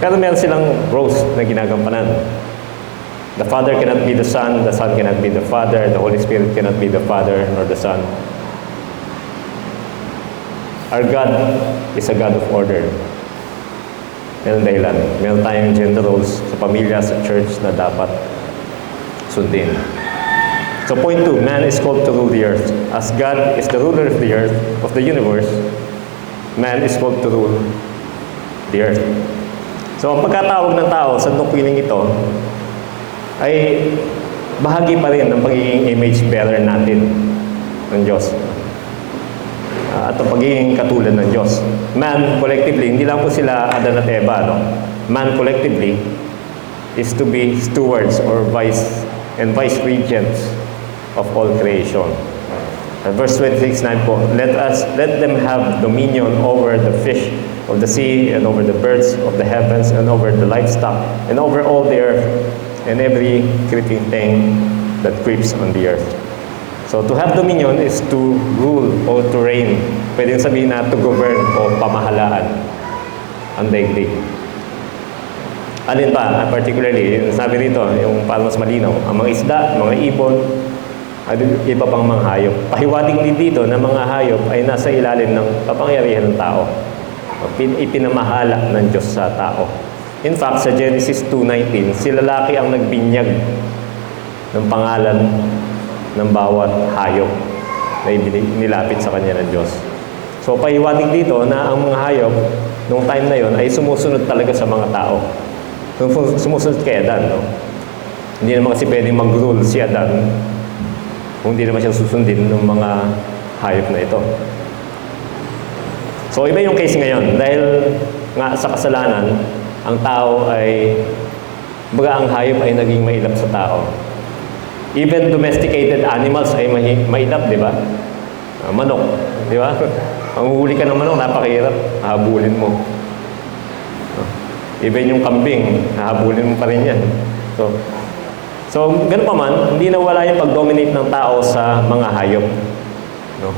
Pero meron silang roles na ginagampanan. The Father cannot be the Son cannot be the Father, the Holy Spirit cannot be the Father nor the Son. Our God is a God of order. Meron dahilan. Meron tayong gender roles sa pamilya, sa church na dapat sundin. So point 2, man is called to rule the earth. As God is the ruler of the earth, of the universe, man is called to rule the earth. So ang pagkatawag ng tao sa doktrining ito ay bahagi pa rin ng pagiging image bearer natin ng Diyos. At ang pagiging katulad ng Diyos. Man, collectively, hindi lang po sila Adan at Eva, no? Man, collectively, is to be stewards or vice regents of all creation. And verse 26:9 po, let them have dominion over the fish of the sea and over the birds of the heavens and over the livestock and over all the earth and every creeping thing that creeps on the earth. So to have dominion is to rule or to reign. Pwede sabihin na to govern o pamahalaan ang daigdig. Alin pa, particularly, yung sabi rito, yung para mas malinaw, ang mga isda, mga ibon, at iba pang mga hayop. Pahiwatig din dito na mga hayop ay nasa ilalim ng kapangyarihan ng tao. Ipinamahala ng Diyos sa tao. In fact, sa Genesis 2:19, si lalaki ang nagbinyag ng pangalan ng bawat hayop na nilapit sa kanya ng Diyos. So, pahiwatig dito na ang mga hayop, nung time na yon ay sumusunod talaga sa mga tao. Sumusunod kay Adan, no? Hindi naman kasi pwedeng mag-rule si Adan kung hindi naman siya susundin ng mga hayop na ito. So, iba yung case ngayon. Dahil nga sa kasalanan, ang tao ay, baga ang hayop ay naging mailap sa tao. Even domesticated animals ay mailap, di ba? Manok, di ba? Ang huli ka ng manok, napakahirap. Hahabulin mo. Even yung kambing, hahabulin mo pa rin yan. So ganun pa man, hindi nawala yung pag-dominate ng tao sa mga hayop. No?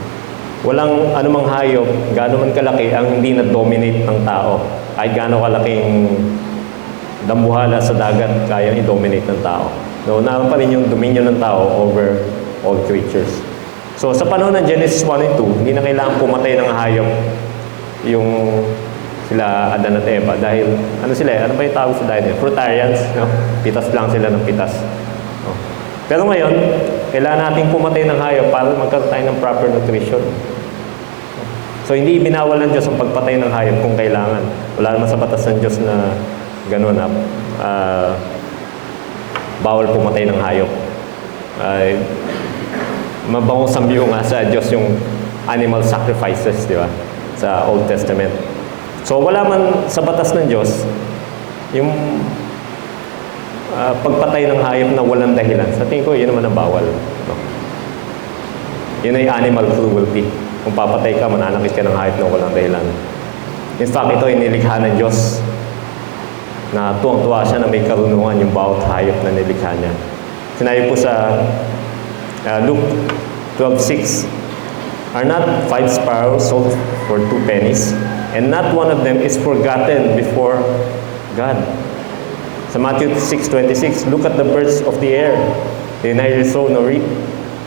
Walang anumang hayop, gaano man kalaki, ang hindi na-dominate ng tao. Ay gaano kalaking dambuhala sa dagat, kaya i-dominate ng tao. No, naroon pa rin yung dominion ng tao over all creatures. So, sa panahon ng Genesis 1 and 2, hindi na kailangan pumatay ng hayop yung sila Adan at Eva. Dahil, ano sila, ano ba yung tawag sa dahil? Fruitarians, no? Pitas lang sila ng pitas. No? Pero ngayon, kailangan nating pumatay ng hayop para magkaroon tayo ng proper nutrition. So, hindi ibinawal ng Diyos ang pagpatay ng hayop kung kailangan. Wala naman sa batas ng Diyos na gano'n, bawal pumatay ng hayop. Mabangong sambiyo nga sa Diyos yung animal sacrifices, di ba? Sa Old Testament. So, wala man sa batas ng Diyos yung pagpatay ng hayop na walang dahilan. Sa tingin ko, yun naman ang bawal. No? Yun ay animal cruelty. Kung papatay ka, mananakit ka ng hayop na walang dahilan. In fact, ito ay nilikha ng Diyos na tuwang-tuwa siya na may karunungan yung bawat hayop na nilikha niya. Sinabi po sa Luke 12:6, "Are not 5 sparrows sold for 2 pennies, and not one of them is forgotten before God?" Sa Matthew 6:26, "Look at the birds of the air. They neither sow nor reap,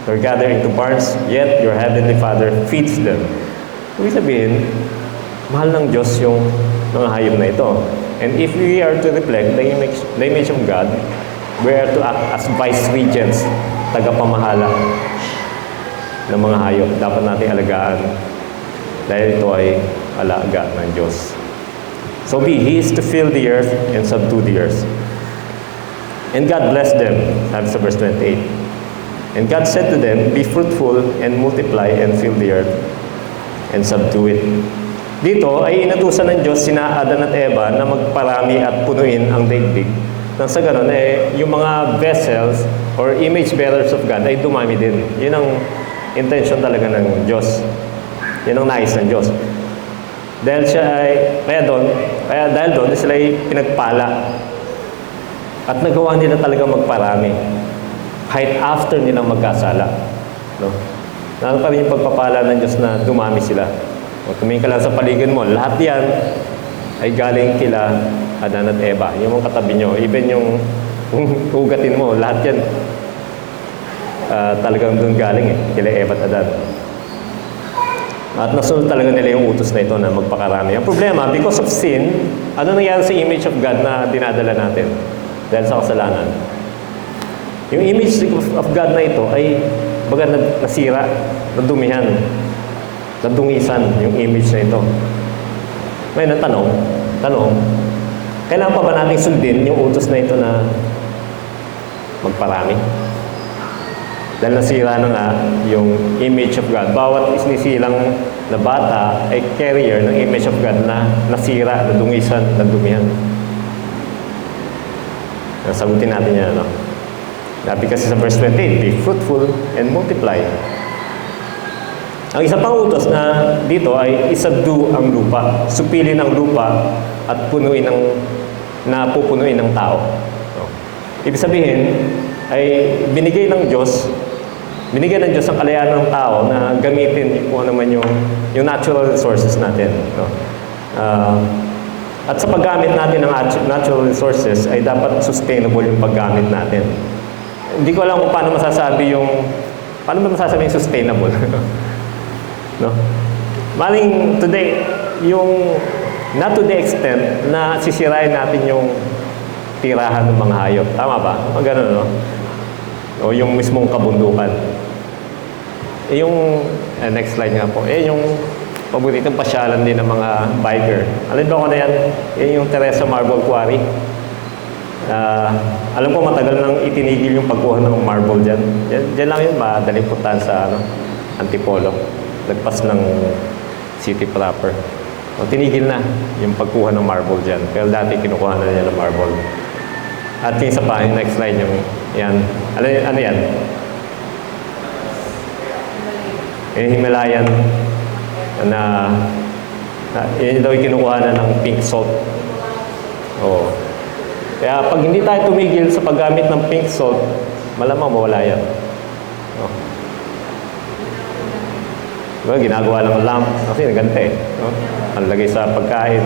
nor gather into barns, yet your heavenly Father feeds them." Ibig sabihin, mahal ng Diyos yung mga hayop na ito. And if we are to reflect the image of God, we are to act as vice regents, tagapamahala ng mga hayop. Dapat natin alagaan dahil ito ay alaga ng Diyos. So He is to fill the earth and subdue the earth. And God blessed them, sabi sa verse 28. And God said to them, "Be fruitful and multiply and fill the earth and subdue it." Dito ay inutusan ng Diyos sina Adan at Eva na magparami at punuin ang daigdig. Nang sa ganun, yung mga vessels or image bearers of God ay dumami din. Yun ang intention talaga ng Diyos. Yun ang nais ng Diyos. Dahil dahil doon, sila ay pinagpala. At nagawa nila talaga magparami. Kahit after nilang magkasala. No? Naroon pa rin yung pagpapala ng Diyos na dumami sila. O tumingin ka lang sa paligid mo, lahat yan ay galing kila Adan at Eva. Yung mga katabi nyo, even yung ugatin mo, lahat yan talagang doon galing kila Eva at Adan. At nasunod talaga nila yung utos na ito na magpakarami. Ang problema, because of sin, ano nangyari sa image of God na dinadala natin? Dahil sa kasalanan. Yung image of God na ito ay baga nasira, nadumihan. Nadungisan yung image na ito. Ngayon, ang tanong, kailangan pa ba natin sundin yung utos na ito na magparami? Dahil nasira na nga yung image of God. Bawat isnisilang na bata ay carrier ng image of God na nasira, nadungisan, nadumihan. Sagutin natin yan, ano? Sabi kasi sa verse 28, be fruitful and multiply. Ang isa pang utos na dito ay isubdue ang lupa, supilin ang lupa at pupunuin ng tao. No? Ibig sabihin, ay binigay ng Diyos ang kalayaan ng tao na gamitin kung ano man yung natural resources natin. No? At sa paggamit natin ng natural resources ay dapat sustainable yung paggamit natin. Hindi ko alam kung paano masasabi yung sustainable. No? Maling today, not to the extent na sisirain natin yung tirahan ng mga hayop. Tama ba? Ganun, no? O yung mismong kabundukan. Next slide nga po. Yung paboritong pasyalan din ng mga biker. Alam ko na yan? Yung Teresa Marble Quarry. Alam ko matagal nang itinigil yung pagkuha ng marble dyan. Dyan lang yun, madaling puntahan sa Antipolo. Lagpas ng city proper. Tinigil na yung pagkuha ng marble dyan. Pero dati kinukuha na niya ng marble. At yung isa pa, yung next slide, yan. Ano yan? Yung Himalayan na yun daw yung kinukuha na ng pink salt. Oo. Kaya pag hindi tayo tumigil sa paggamit ng pink salt, malamang mawala yan. Oh. Diba, ginagawa ng lamp kasi naganda eh. No? Ang lagay sa pagkain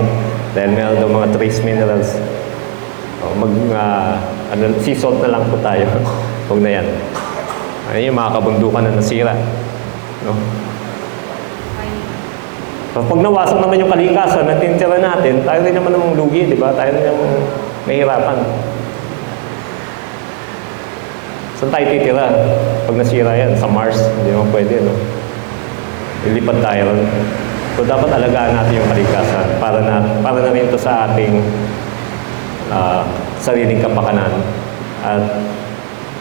dahil meron daw mga trace minerals. Sea salt na lang po tayo. Huwag na yan. Ayun yung mga kabundukan na nasira. No? Pag nawasak naman yung kalikasan na tinitira natin, tayo rin naman namang lugi, di ba? Tayo rin namang mahirapan. Saan tayo titira? Pag nasira yan, sa Mars, hindi naman pwede, no? Ilipad tayo. So, dapat alagaan natin yung kalikasan para na rin ito sa ating sariling kapakanan. At,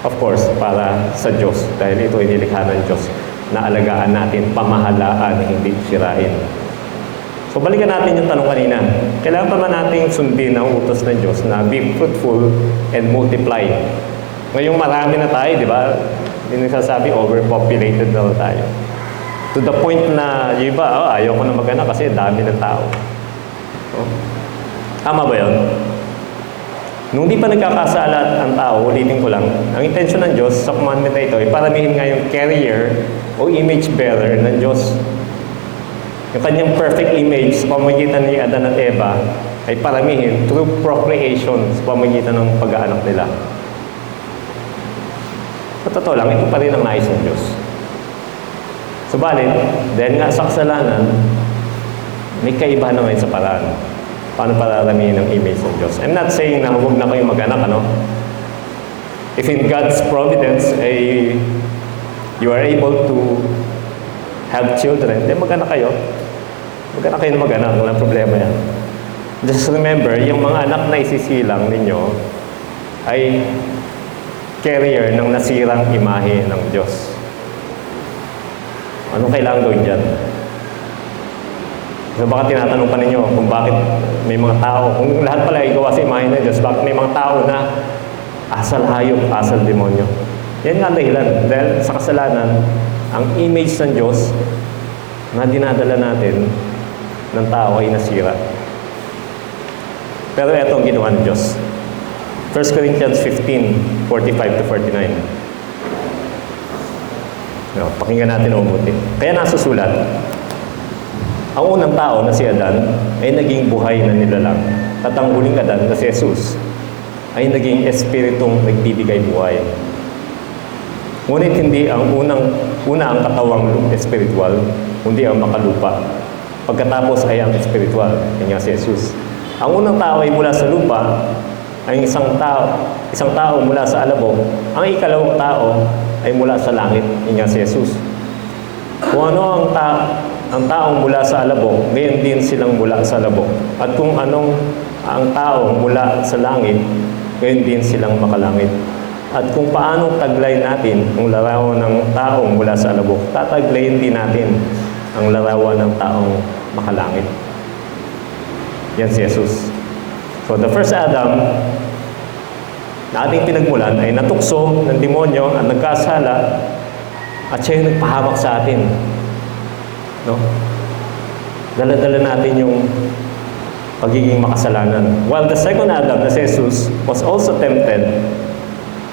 of course, para sa Diyos. Dahil ito inilikha ng Diyos na alagaan natin, pamahalaan, hindi sirain. So, balikan natin yung tanong kanina. Kailangan pa man nating sundin ang utos ng Diyos na be fruitful and multiply. Ngayong marami na tayo, di ba? Hindi nagsasabi, overpopulated na tayo. To the point na, yung iba, ayaw ko na mag-anak kasi dami ng tao. So, tama ba yun? Nung di pa nagkakasala ang tao, ulitin ko lang, ang intensyon ng Diyos sa commandment na ito ay paramihin nga yung carrier o image bearer ng Diyos. Yung kanyang perfect image sa pamamagitan ni Adan at Eva ay paramihin through procreation sa pamamagitan ng pag-aanak nila. Sa totoo lang, ito pa rin ang nais ng Diyos. Subalit, dahil nga sa kasalanan, may kaibahan na ngayon sa paraan. Paano pararamihin ang image ng Diyos? I'm not saying na huwag na kayong mag-anak, ano? If in God's providence, you are able to have children, then mag-anak kayo. Mag-anak kayo na mag-anak, walang problema yan. Just remember, yung mga anak na isisilang ninyo ay carrier ng nasirang imahe ng Diyos. Anong kailangan gawin dyan? So baka tinatanong pa ninyo kung bakit may mga tao, kung lahat pala ay gawa sa imahe ng Diyos, bakit may mga tao na asal hayop, asal demonyo? Yan nga dahilan. Dahil sa kasalanan, ang image ng Diyos na dinadala natin ng tao ay nasira. Pero ito ang ginawa ng Diyos. 1 Corinthians 15, 45 to 49. No, pakinggan natin ang mabuti. Kaya nasusulat, ang unang tao na si Adan ay naging buhay na nilalang. At ang huling Adan na si Jesus ay naging espiritong nagbibigay buhay. Ngunit hindi ang una ang katawang espiritual, kundi ang makalupa. Pagkatapos ay ang espiritual, yan nga si Jesus. Ang unang tao ay mula sa lupa, ang isang tao mula sa alabok. Ang ikalawang tao ay mula sa langit, yan nga si Jesus. Kung ano ang taong mula sa alabok, gayon din silang mula sa alabok. At kung anong ang taong mula sa langit, gayon din silang makalangit. At kung paanong taglay natin ang larawan ng taong mula sa alabok, tataglayin din natin ang larawan ng taong makalangit. Yan si Jesus. So the first Adam na ating pinagmulan ay natukso ng demonyo at nagkasala at siya yung nagpahamak sa atin. No? Dala-dala natin yung pagiging makasalanan. While the second Adam, na si Jesus, was also tempted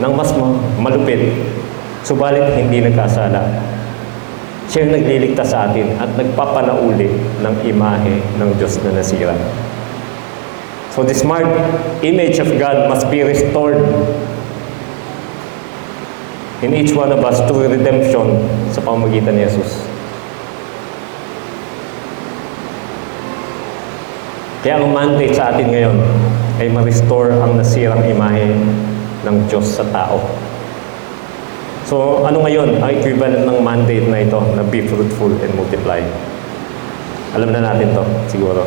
ng mas malupit, subalit hindi nagkasala. Siya yung nagliligtas sa atin at nagpapanauli ng imahe ng Diyos na nasira. So this marked image of God must be restored in each one of us through redemption sa pamamagitan ni Jesus. Kaya ang mandate sa atin ngayon ay ma-restore ang nasirang imahe ng Diyos sa tao. So ano ngayon ang equivalent ng mandate na ito na be fruitful and multiply? Alam na natin to siguro.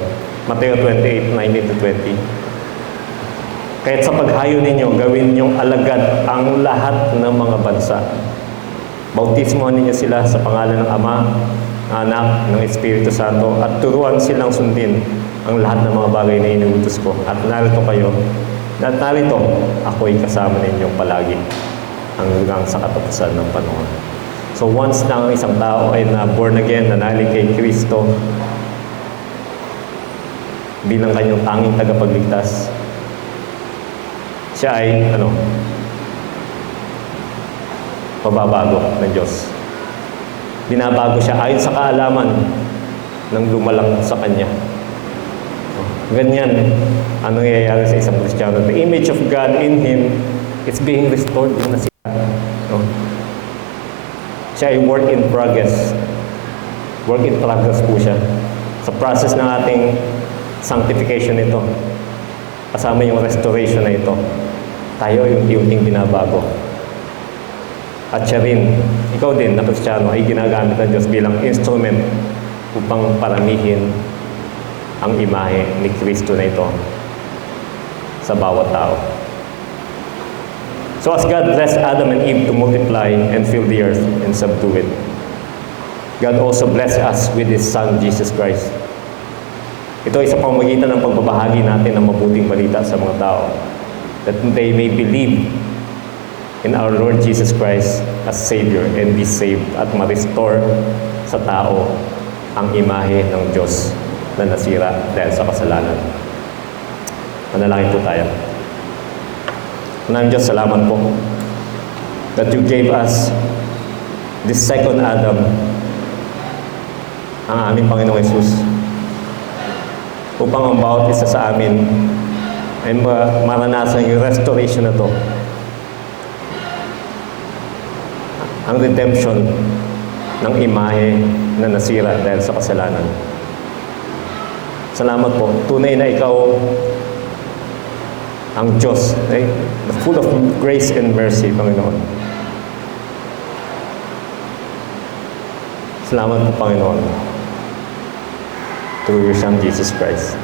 Mateo 28:19-20. Kahit sa paghayo ninyo, gawin ninyong alagad ang lahat ng mga bansa. Bautismohan ninyo sila sa pangalan ng Ama, Anak, ng Espiritu Santo, at turuan silang sundin ang lahat ng mga bagay na inuutos ko. At narito kayo, at narito, ako'y kasama ninyong palagi hanggang sa katapusan ng panahon. So once na ang isang tao ay na born again, nanalig kay Kristo, bilang kanyang tanging tagapagligtas, siya ay pababago ng Diyos. Binabago siya ayon sa kaalaman ng lumalang sa Kanya. Ganyan ang nangyayari sa isang Kristiyano. The image of God in him is being restored na siya. No? Siya ay work in progress. Work in progress po siya. Sa process ng ating sanctification ito, kasama yung restoration na ito, tayo yung unti-unting binabago. At siya rin, ikaw din na Kristiyano, ay ginagamit ng Diyos bilang instrument upang paramihin ang imahe ni Kristo na ito sa bawat tao. So as God blessed Adam and Eve to multiply and fill the earth and subdue it, God also blessed us with His Son, Jesus Christ. Ito ay sa pamamagitan ng pagbabahagi natin ng mabuting balita sa mga tao, that they may believe in our Lord Jesus Christ as Savior and be saved at ma-restore sa tao ang imahe ng Diyos na nasira dahil sa kasalanan. Manalangin po tayo. Manang Diyos, salamat po that you gave us this second Adam, ang aming Panginoong Jesus, upang ang bawat isa sa amin ay maranasan yung restoration na to. Ang redemption ng imahe na nasira dahil sa kasalanan. Salamat po. Tunay na ikaw ang Diyos, full of grace and mercy, Panginoon. Salamat po, Panginoon. Through your Son, Jesus Christ.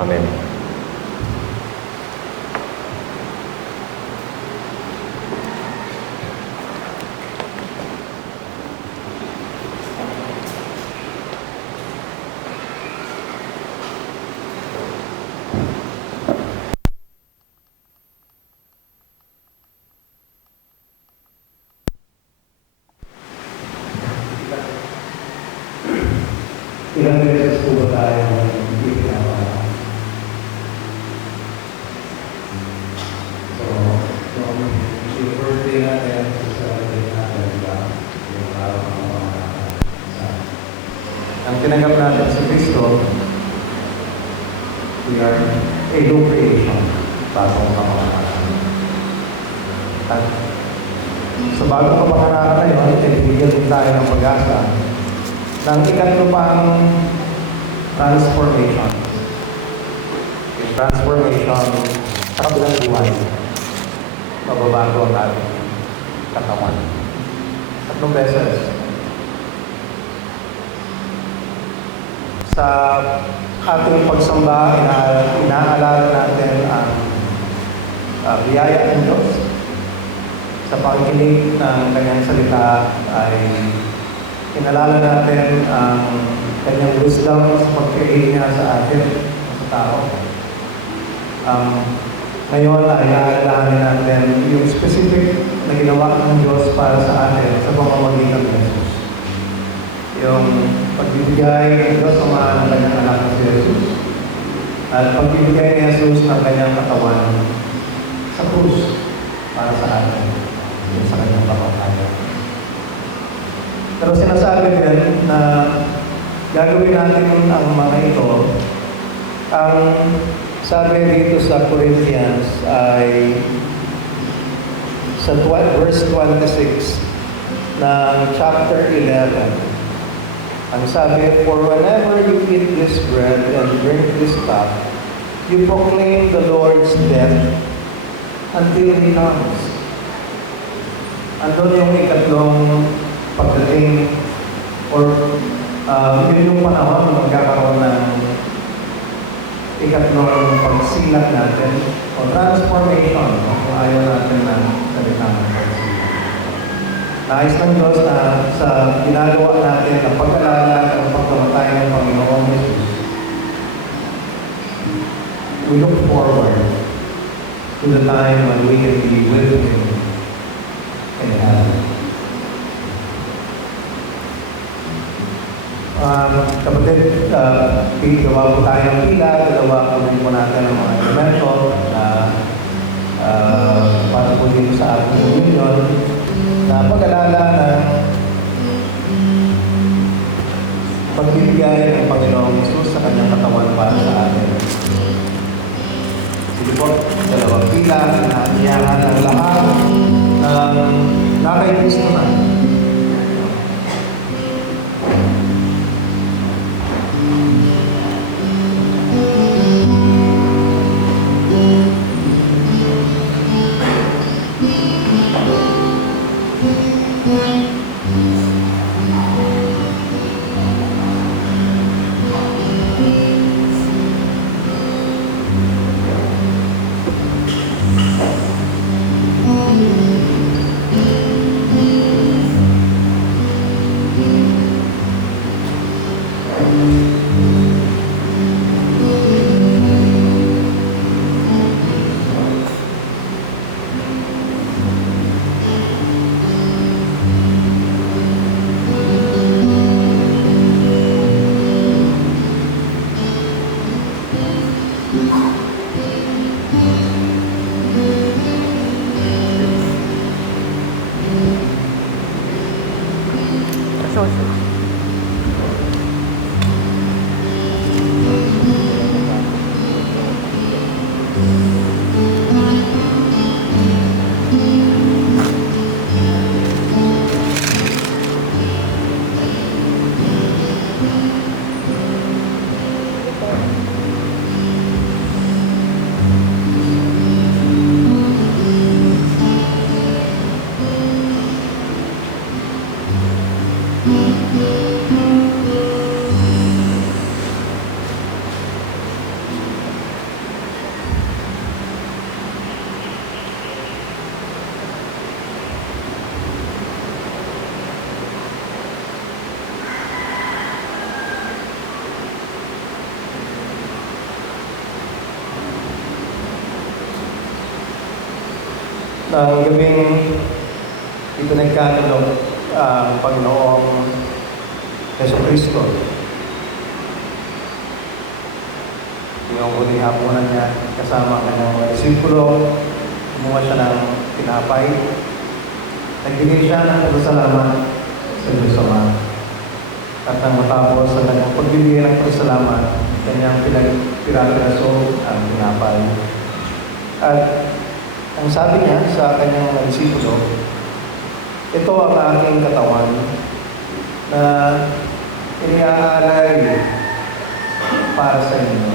Amen. Ilang beses po ba tayo hindi pinapala? So, yung birthday natin, sa birthday natin, diba? Yung araw ng mga ang tinanggap natin sa Kristo, we are a new creation bagong kapanganakan. At sa bagong kapanganakan na yun, ibigyan din tayo ng pag-asa ng ikatlo pang transformation. Yung transformation sa kabilang buhay. Mababago ang ating katawan. Tatlong beses. Sa ating pagsamba, inaalala natin ang biyaya ng Diyos. Sa pakikinig ng kanyang salita ay inalala natin ang kanyang wisdom sa pag-create niya sa atin, sa tao. Ngayon ay aalalahanin natin yung specific na ginawa ng Diyos para sa atin sa pamamagitan ng Jesus. Yung pagbibigay ng Diyos sa mga ng kanyang anak na si Jesus at pagbibigay ni Jesus ng kanyang katawan sa krus para sa atin yung sa kanyang pamamagitan. Pero sinasabi din na gagawin natin ang mga ito. Ang sabi dito sa Corinthians ay sa verse 26 ng chapter 11. Ang sabi, "For whenever you eat this bread and drink this cup, you proclaim the Lord's death until He comes." Andun yung ikatlong pagdating or yun yung panahon na magkakaroon ng ikatlong pagsilat natin o transformation kung ayaw natin na salita ng pagsilat. Nais ng Diyos na sa ginagawa natin ang pag-alala at ang pagkamatay ng Panginoong Jesus, we look forward to the time when we can be with Him in heaven. Kapatid, gawa po tayo ng pila, gawa po rin po natin ang mga elemento na para po dito sa ating union na pag-alala na pagbibigay ng Panginoong Jesus sa kanyang katawan para sa atin. Sige po, dalawang pila, naaniyahan ng lahat ng nakay Kristo na. Ng gabing ipinagkaloob ang Panginoong Jesucristo. Yung huling hapunan niya kasama ang kanyang mga disipulo, kumuha siya ng tinapay, nagbigay siya ng pasasalamat sa Diyos Ama. At nang matapos sa kanyang pagbibigay ng pasasalamat, kanyang pinagpiraso ang tinapay. At ang sabi niya sa kanyang mga disipulo, ito ang aking katawan na iniaalay para sa inyo.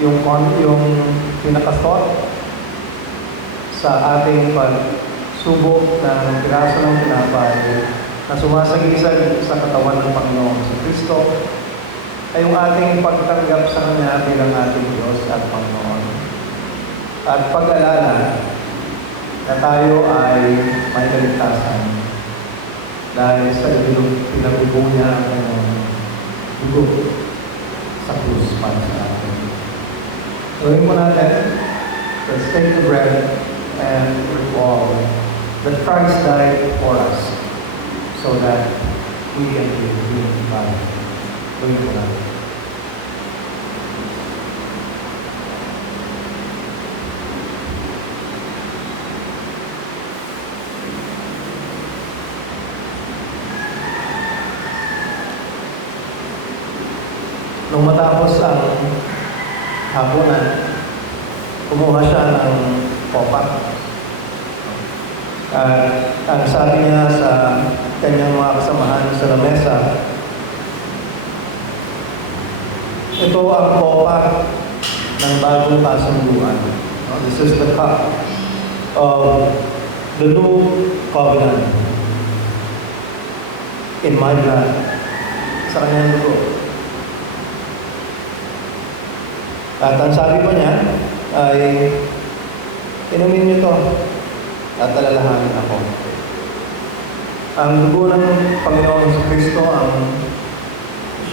Yung pinaka-thought sa ating pagsubok ng piraso ng tinapay na sumasagisag sa katawan ng Panginoong sa Kristo ay yung ating pagtanggap sa Kanya bilang ating Diyos at Panginoon. At pag-alala na tayo ay may kaligtasan dahil sa pinag-ubo niya ang kanyang dugo sa krus para sa atin. Gawin po natin, let's take the bread and recall that Christ died for us so that we can live life. Gawin po natin. Nung matapos ang hapunan, kumuha siya ng kopat. At ang sabi niya sa kanyang mga kasamahan sa lamesa, ito ang kopat ng bagong kasunduan. This is the cup of the new covenant in my blood. Sa kanyang dugo. At ang sabi pa niya ay, inumin niyo to at alalahanin ako. Ang dugo ng Panginoon sa Kristo ang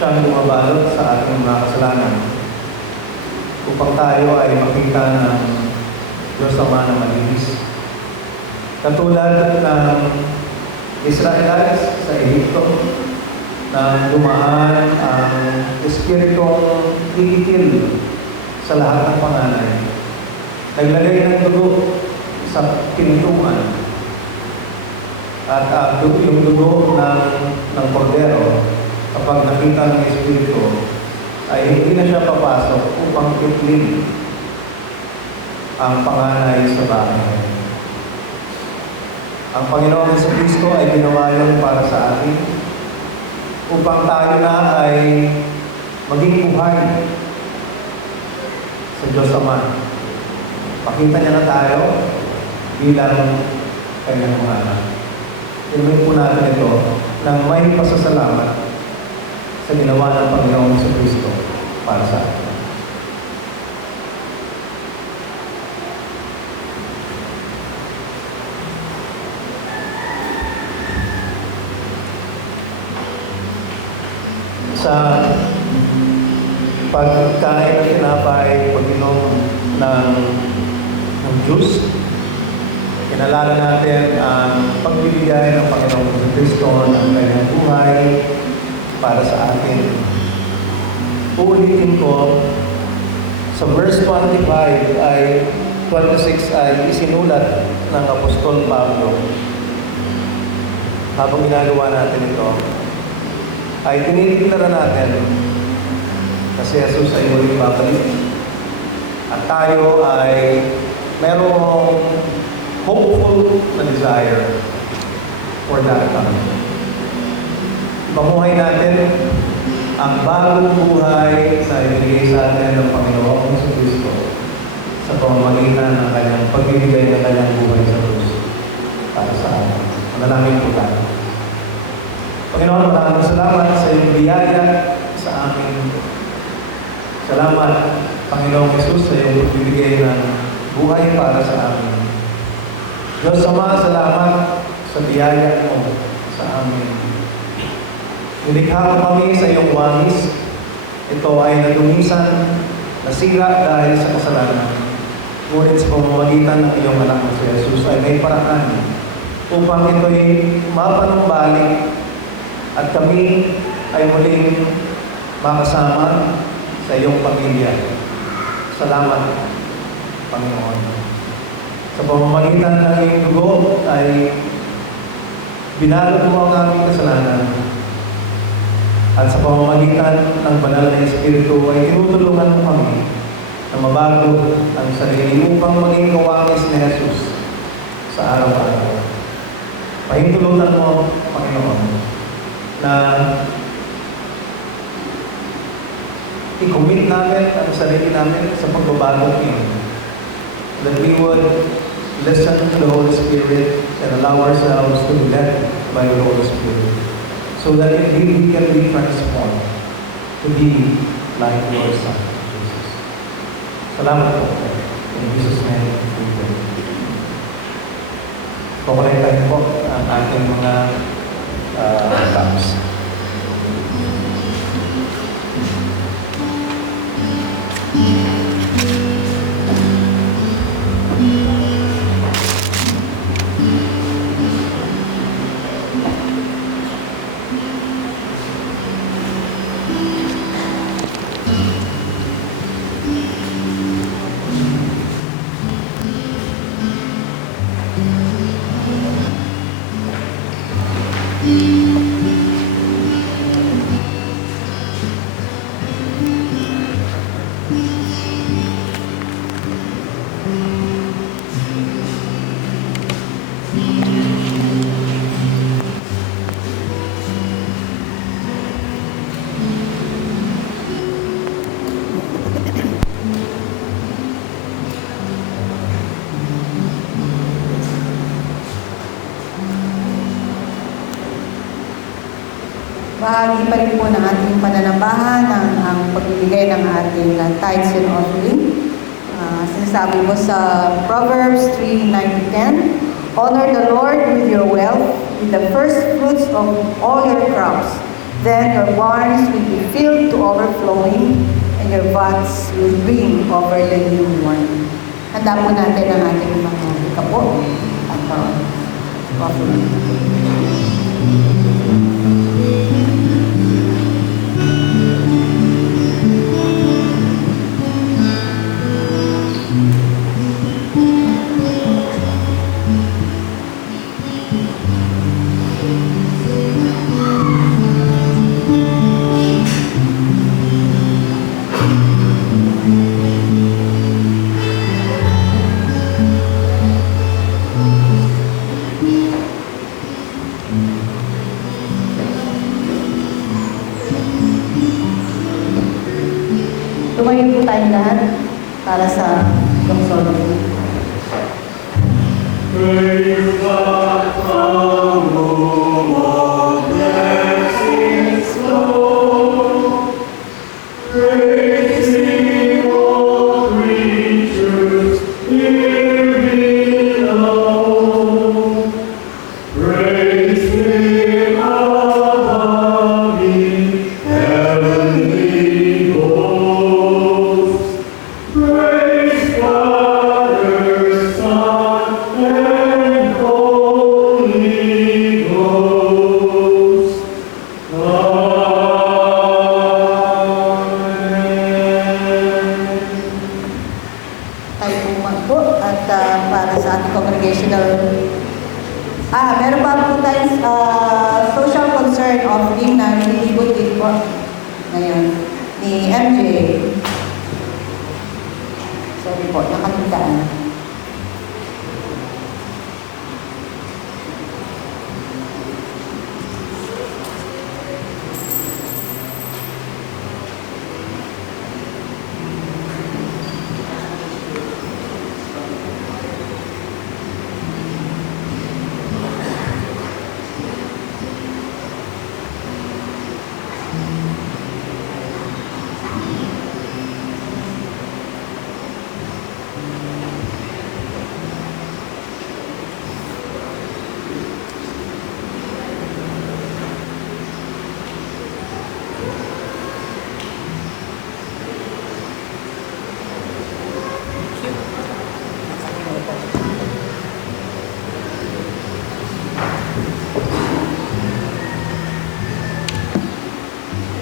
siyang bumabalot sa ating mga kasalanan upang tayo ay makita ng Diyos Ama na malinis. Katulad ng Israelites sa Ehipto na dumaan ang Espiritong ikikil sa lahat ng panganay. Naglagay ng dugo sa pintuan at yung dugo ng kordero kapag nakita ng Espiritu ay hindi na siya papasok upang itlin ang panganay sa bahay. Ang Panginoon sa Kristo ay ginawa yun para sa atin upang tayo na ay maging buhay sa Diyos Ama. Pakita niya na tayo bilang kanyang mga anak. Inumin po natin ito ng may pasasalamat sa ginawa ng Panginoon sa Kristo para sa atin. Sa pagkain ng tinapay, pag-inom ng juice, kinalala natin ang pagbibigay ng Panginoon sa Kristo ng kanyang buhay para sa atin. Uulitin ko, sa verse 25 ay 26 ay isinulat ng Apostol Pablo. Habang ginagawa natin ito, ay tinitignan natin na si Jesus ay muling babalik. At tayo ay merong hopeful na desire for that time. Pamuhay natin ang bagong buhay na ibigay sa atin ng Panginoon sa Kristo sa pamamagitan ng kanyang pagbibigay ng kanyang buhay sa krus para sa atin. Manalangin po tayo. Panginoon, maraming salamat sa iyong biyaya sa amin. Salamat, Panginoong Jesus, sa iyong pagbibigay ng buhay para sa amin. Diyos Ama, salamat sa biyaya mo sa amin. Nilikha mo kami sa iyong wangis. Ito ay nadumisan, nasira dahil sa kasalanan. Ngunit sa pamamagitan ng iyong anak na si Jesus ay may paraan upang ito'y mapanumbalik at kami ay muling makasama sa iyong pamilya. Salamat, Panginoon. Sa pamamagitan ng iyong dugo ay binalot mo ang aming kasalanan. At sa pamamagitan ng banal na Espiritu ay tinutulungan mo kami na mabago ang sarili upang maging kawangis ni Jesus sa araw-araw. Pahintulutan mo, Panginoon, na i-commit namin ang sarili namin sa pagbabago niyo. That we would listen to the Holy Spirit and allow ourselves to be led by the Holy Spirit. So that indeed we can be transformed to be like your Son, Jesus. Salamat po. In Jesus' name, we pray. Kukulektahin po ang ating mga cups. bahagi pa rin po ng ating pananambahan ang pagbibigay ng ating tithes and offering. Sinasabi po sa Proverbs 3:9-10, "Honor the Lord with your wealth, with the first fruits of all your crops. Then your barns will be filled to overflowing, and your vats will brim over the new wine." Handa po natin ang ating mga kapo at offering. Tumayo po tayong lahat para sa doxology. Praise God from whom all blessings flow. Praise Him, all creatures here below. Praise Him above in heavenly hosts. Praise Father, Son, and Holy Ghost. Amen. Tayo po at para sa ating congregational meron pa po tayong social concern offering na nilibot din po ngayon ni MJ. Sorry po, nakalimutan.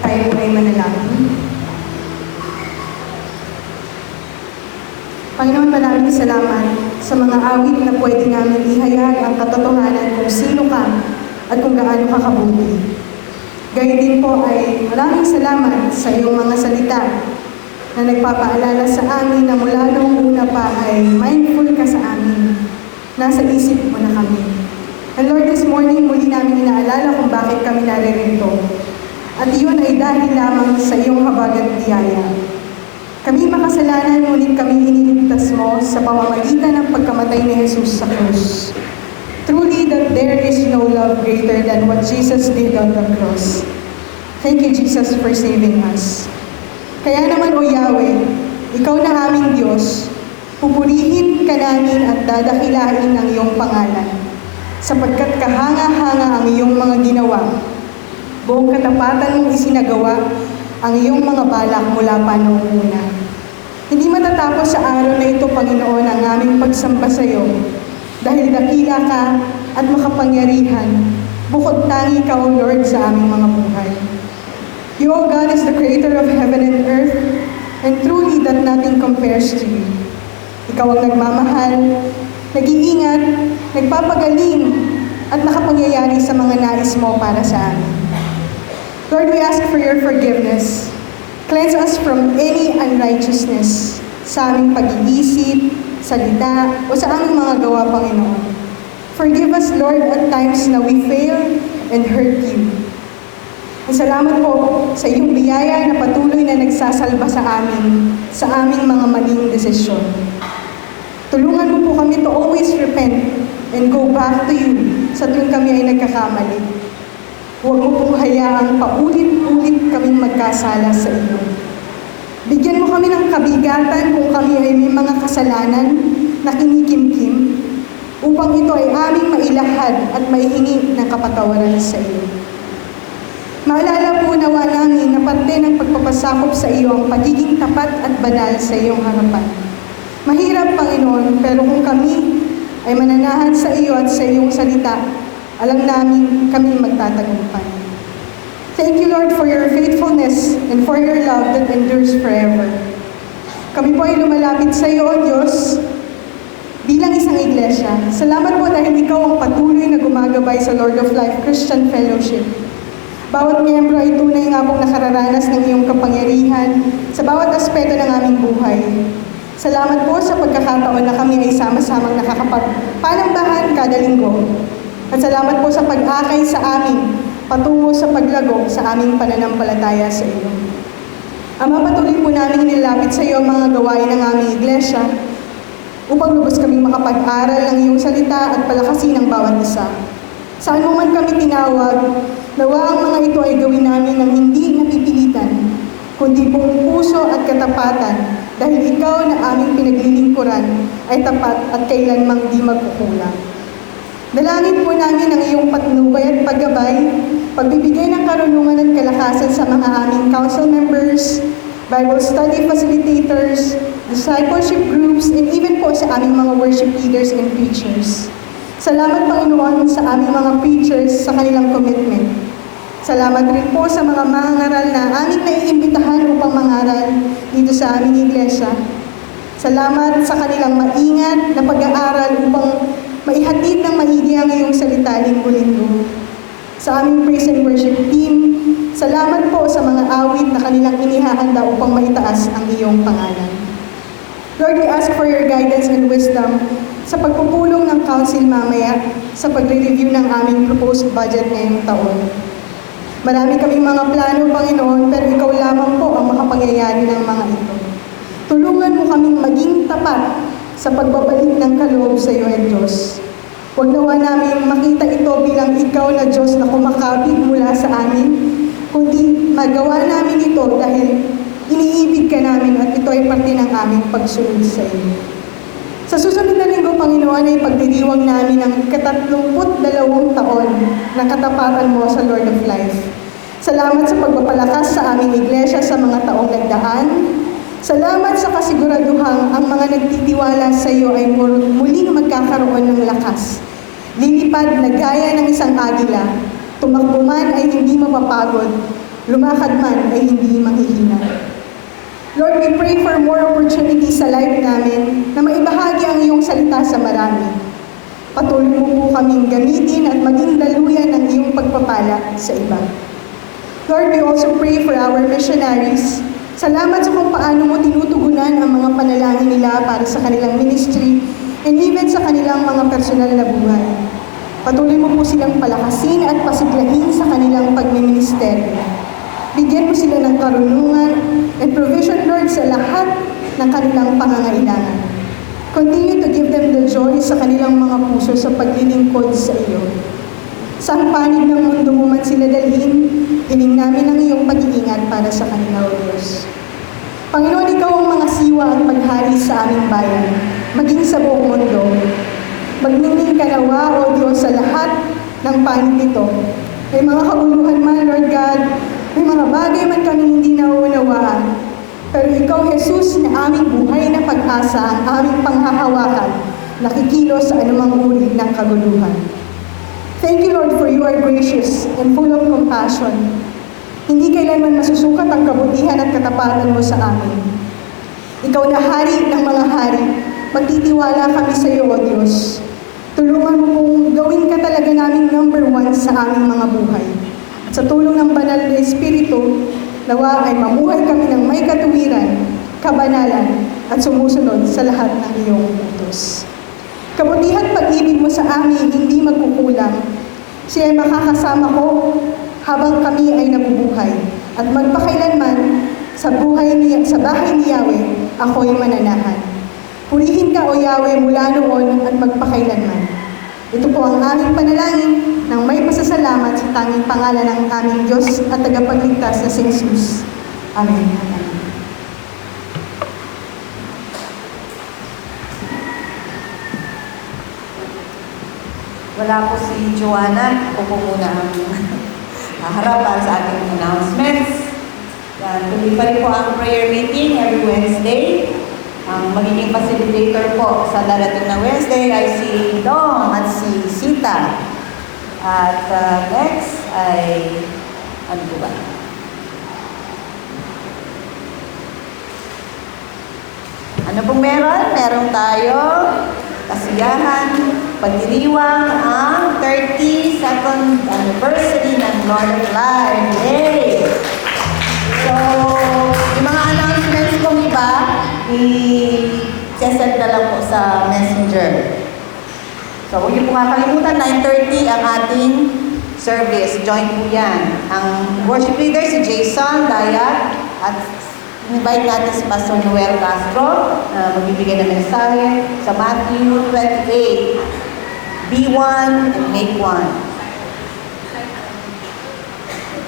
Tayo po ay manalangin. Panginoon, maraming salamat sa mga awit na pwede namin ihayag ang katotohanan kung sino ka at kung gaano ka kabuti. Gayun din po ay maraming salamat sa iyong mga salita na nagpapaalala sa amin na mula noong una pa ay mindful ka sa amin. Nasa isip mo na kami. And Lord, this morning muli namin inaalala kung bakit kami naririto. At iyon ay dahil lamang sa iyong habag at biyaya. Kami makasalanan, ngunit kami iniligtas mo sa pamamagitan ng pagkamatay ni Jesus sa krus. Truly that there is no love greater than what Jesus did on the cross. Thank you, Jesus, for saving us. Kaya naman, O Yahweh, ikaw na aming Diyos, pupurihin ka namin at dadakilain ang iyong pangalan, sapagkat kahanga-hanga ang iyong mga ginawa. Buong katapatan mong isinagawa ang iyong mga balak mula pa noong una. Hindi matatapos sa araw na ito, Panginoon, ang aming pagsamba sa iyo, dahil dakila ka at makapangyarihan, bukod tangi ka, O Lord, sa aming mga buhay. You, O God, is the creator of heaven and earth, and truly that nothing compares to you. Ikaw ang nagmamahal, nag-iingat, nagpapagaling, at nakapangyayari sa mga nais mo para sa amin. Lord, we ask for your forgiveness. Cleanse us from any unrighteousness sa aming pag-iisip, salita, o sa aming mga gawa, Panginoon. Forgive us, Lord, at times na we fail and hurt you. At salamat po sa iyong biyaya na patuloy na nagsasalba sa aming mga maling desisyon. Tulungan mo po kami to always repent and go back to you sa tuwing kami ay nagkakamali. Huwag mo pong hayaang paulit-ulit kaming magkasala sa iyo. Bigyan mo kami ng kabigatan kung kami ay may mga kasalanan na kinikimkim, upang ito ay aming mailahad at maihingi ng kapatawaran sa iyo. Maalala po nawa namin na parte ng pagpapasakop sa iyo ang pagiging tapat at banal sa iyong harapan. Mahirap, Panginoon, pero kung kami ay mananahan sa iyo at sa iyong salita, alam namin kami magtatagumpay. Thank you, Lord, for your faithfulness and for your love that endures forever. Kami po ay lumalapit sa iyo, O Diyos, bilang isang iglesia. Salamat po dahil ikaw ang patuloy na gumagabay sa Lord of Life Christian Fellowship. Bawat miyembro ay tunay nga pong nakararanas ng iyong kapangyarihan sa bawat aspeto ng aming buhay. Salamat po sa pagkakataon na kami ay sama-samang nakakapagpalambahan kada linggo. At salamat po sa pag-akay sa amin patungo sa paglago sa aming pananampalataya sa iyo. Ama, patuloy po namin nilalapit sa iyo ang mga gawain ng aming iglesia upang lubos kaming makapag-aral ng iyong salita at palakasin ang bawat isa. Saan mo man kami tinawag, nawa ang mga ito ay gawin namin ng hindi napipilitan, kundi buong puso at katapatan, dahil ikaw na aming pinaglilingkuran ay tapat at kailanmang di magkukulang. Dalangin po namin ang iyong patnubay at paggabay, pagbibigay ng karunungan at kalakasan sa mga aming council members, Bible study facilitators, discipleship groups, and even po sa aming mga worship leaders and preachers. Salamat, Panginoon, sa aming mga preachers sa kanilang commitment. Salamat rin po sa mga mangaral na aming naiimbitahan upang mangaral dito sa aming iglesia. Salamat sa kanilang maingat na pag-aaral upang maihatid ng maigi ang iyong salita linggo-linggo. Sa aming praise and worship team, salamat po sa mga awit na kanilang inihahanda upang maitaas ang iyong pangalan. Lord, we ask for your guidance and wisdom sa pagpupulong ng council mamaya sa pagre-review ng aming proposed budget ngayong taon. Marami kaming mga plano, Panginoon, pero ikaw lamang po ang makapangyayari ng mga ito. Tulungan mo kaming maging tapat sa pagbabalik ng kaloob sa iyo, Diyos. Huwag nawa namin makita ito bilang ikaw na Diyos na kumakapit mula sa amin, kundi magawa namin ito dahil iniibig ka namin at ito ay parte ng aming pagsunod sa iyo. Sa susunod na linggo, Panginoon, ay pagdiriwang namin ang 32 taon na katapatan mo sa Lord of Life. Salamat sa pagpapalakas sa aming iglesia sa mga taong nagdaan. Salamat sa kasiguraduhang ang mga nagtitiwala sa iyo ay muling magkakaroon ng lakas. Lilipad na gaya ng isang agila, tumakbo man ay hindi mapapagod, lumakad man ay hindi manghihina. Lord, we pray for more opportunities sa life namin na maibahagi ang iyong salita sa marami. Patuloy mo po kaming gamitin at maging daluyan ng iyong pagpapala sa iba. Lord, we also pray for our missionaries. Salamat sa kung paano mo tinutugunan ang mga panalangin nila para sa kanilang ministry and even sa kanilang mga personal na buhay. Patuloy mo po silang palakasin at pasiglahin sa kanilang pagmiministeryo. Bigyan mo sila ng karunungan and provision, Lord, sa lahat ng kanilang pangangailangan. Continue to give them the joy sa kanilang mga puso sa paglilingkod sa iyo. Saan panig ng mundo mo man sila dalhin, hiling namin ang iyong pag-iingat para sa kanila, O Diyos. Panginoon, ikaw ang mga siwa at maghari sa aming bayan, maging sa buong mundo. Magningning ka nawa, O Diyos, sa lahat ng panig nito. May mga kabuluhan man, Lord God, may mga bagay man kami hindi nauunawaan. Pero ikaw, Jesus, na aming buhay na pag-asa, ang aming panghahawakan, nakikilos sa anumang uri ng kaguluhan. Thank you, Lord, for you are gracious and full of compassion. Hindi kailanman masusukat ang kabutihan at katapatan mo sa amin. Ikaw na hari ng mga hari, magtitiwala kami sa iyo, O Diyos. Tulungan mo kong gawin ka talaga namin number 1 sa aming mga buhay. At sa tulong ng banal na Espiritu, nawa ay mamuhay kami ng may katuwiran, kabanalan, at sumusunod sa lahat ng iyong utos. Kabutihan pag-ibig mo sa amin hindi magkukulang. Siya ay makakasama ko habang kami ay nabubuhay. At magpakailanman sa bahay ni Yahweh, ako'y mananahan. Purihin ka, O Yahweh, mula noon at magpakailanman. Ito po ang aming panalangin ng may pasasalamat sa tanging pangalan ng aming Diyos at tagapagligtas na si Jesus. Amen. Wala po si Joanna. Ako po muna ang haharap para sa ating announcements. Tuloy pa rin po ang prayer meeting every Wednesday. Ang magiging facilitator po sa darating na Wednesday ay si Dong at si Sita. At next ay, ano po ba? Ano pong meron? Meron tayo kasiyahan, pagdiriwang ang 32nd anniversary ng Lord of Life. Yay! So, yung mga announcements kong iba, i-send na lang po sa messenger. So, huwag niyo po kakalimutan, 9:30 ang ating service. Join po yan. Ang worship leader si Jason Dayat at invite natin si Pastor Noel Castro na magbibigay ng mensahe sa Matthew 28, B1 and make 1.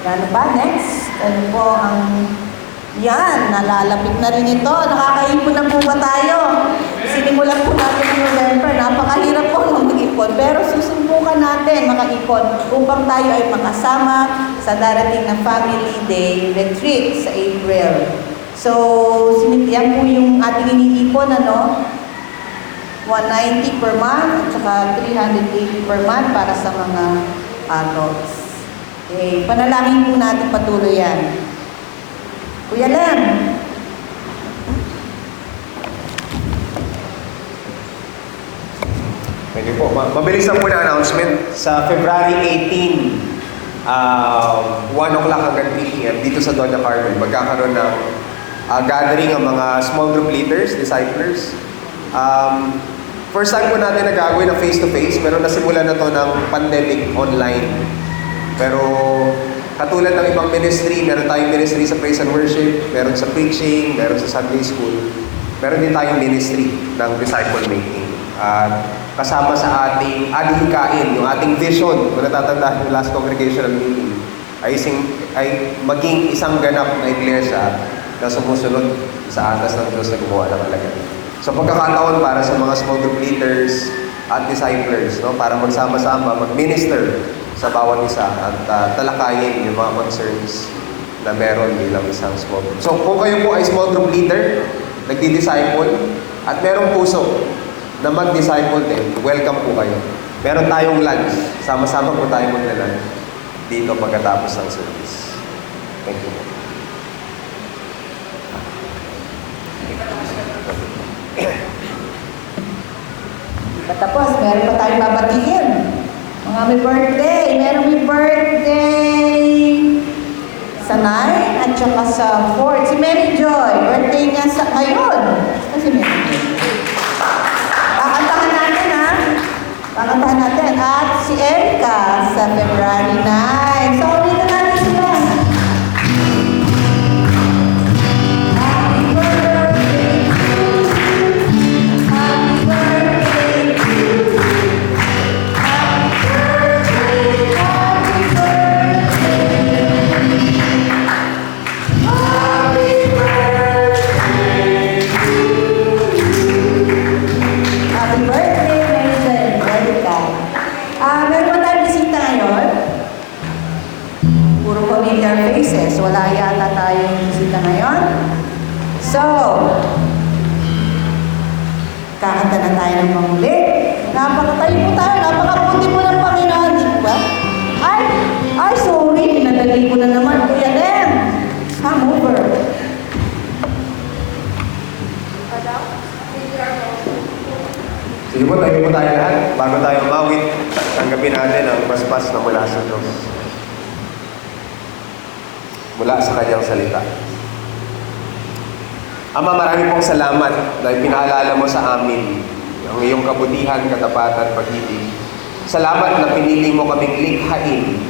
Ano ba? Next? Ano po ang... Yan, nalalapit na rin ito. Nakakaipon na po ba tayo? Sinimulan po natin ng November. Napakahirap po mag-ipon. Pero susubukan natin makaipon upang tayo ay makasama sa darating na Family Day Retreat sa April. So, yan po yung ating iniipon, ano? 190 per month at saka 380 per month para sa mga adults. Okay, panalangin po natin patuloy yan. Kuya Lem. Thank you po. Mabilis lang po na announcement. Sa February 18, 1 o'clock hanggang 3 p.m. dito sa Doña Carmen, magkakaroon ng gathering ang mga small group leaders, disciplers. First time po natin na gagawin na face-to-face, pero nasimulan na to ng pandemic online. Pero katulad ng ibang ministry, meron tayong ministry sa praise and worship, meron sa preaching, meron sa Sunday school, meron din tayong ministry ng disciple making. At kasama sa ating adhikain, yung ating vision, kung natatandaan yung last congregational meeting, ay maging isang ganap na iglesia na sumusunod sa atas ng Diyos na gumawa ng kalagayan. So pagkakataon para sa mga small group leaders at disciplers, no, para magsama-sama, mag-minister sa bawat isa at talakayin yung mga concerns na meron bilang isang small group. So kung kayo po ay small group leader, nagdi-disciple, at merong puso na mag-disciple din, welcome po kayo. Meron tayong lunch, sama-sama po tayo magla-lunch dito pagkatapos ng service. Thank you. Tapos, meron pa tayong babatiin. Mga may birthday. Meron may birthday sa 9 at saka sa 4. Si Mary Joy. Birthday niya sa ngayon. Kasi Mary Joy. Pakantahan natin, ha? Pakantahan natin. At si Erica sa February 9. So, ulit na natin sila. Happy birthday to you. Happy birthday to you. Happy birthday, happy birthday. Happy birthday to you. Happy birthday, Mason, Erica. Meron ba tayong bisita ngayon? Puro familiar faces. Wala yata tayong bisita ngayon. So, kakanta na tayo ng panguli. Napakatayo po tayo. Napakaputi po ng Panginoon. Di ba? Ay, sorry. Pinadali ko na naman. Kuya Lem, come over. Sige po, tayo po tayo lahat. Bago tayo umawit, tanggapin natin ang paspas na mula sa Diyos. Mula sa Kanyang salita. Ama, marami pong salamat dahil pinaalala mo sa amin ang iyong kabutihan, katapatan, pag-ibig. Salamat na pinili mo kaming likhain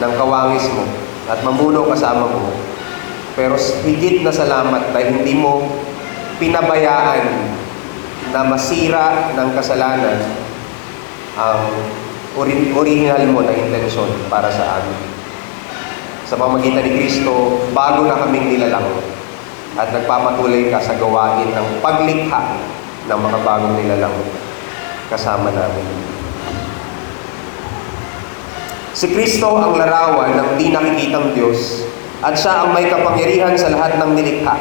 ng kawangis mo at mamuno kasama mo. Pero higit na salamat dahil hindi mo pinabayaan na masira ng kasalanan ang original mo na intensyon para sa amin. Sa pamamagitan ni Kristo, bago na kaming nilalang at nagpapatuloy ka sa gawain ng paglikha ng mga bagong nilalang kasama namin. Si Kristo ang larawan ng di nakikitang Diyos at siya ang may kapangyarihan sa lahat ng nilikha.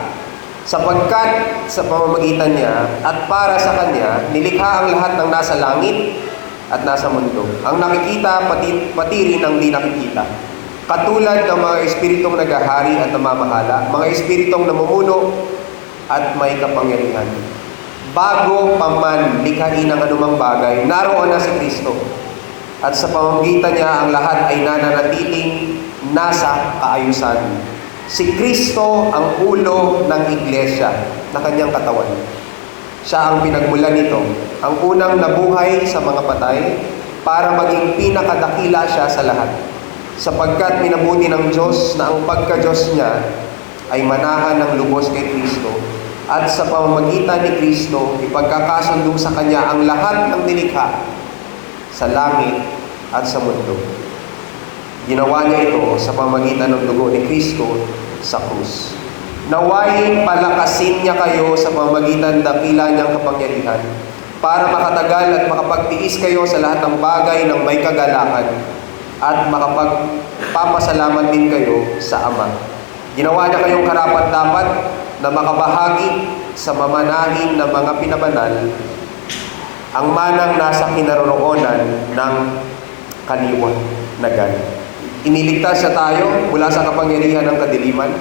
Sapagkat sa pamamagitan niya at para sa Kanya, nilikha ang lahat ng nasa langit at nasa mundo. Ang nakikita, pati rin ang di nakikita. Katulad ng mga espiritong naghahari at namamahala, mga espiritong namumuno at may kapangyarihan. Bago pa man likhain ang anumang bagay, naroon na si Kristo. At sa pamamagitan niya, ang lahat ay nananatiling nasa kaayusan. Si Kristo ang ulo ng iglesia na kanyang katawan. Siya ang pinagmulan nito, ang unang nabuhay sa mga patay para maging pinakadakila siya sa lahat. Sapagkat minabuti ng Diyos na ang pagka-Diyos niya ay manahan ng lubos kay Kristo at sa pamamagitan ni Kristo ipagkakasundo sa Kanya ang lahat ng nilikha sa langit at sa mundo. Ginawa niya ito sa pamamagitan ng dugo ni Kristo sa krus. Naway palakasin niya kayo sa pamamagitan dakila niyang kapangyarihan para makatagal at makapagtiis kayo sa lahat ng bagay ng may kagalakan at makapagpapasalamat din kayo sa Ama. Ginawa niya kayong karapat-dapat na makabahagi sa mamanahin ng mga pinabanal, ang manang nasa kinaroroonan ng kaliwanagan. Iniligtas siya tayo mula sa kapangyarihan ng kadiliman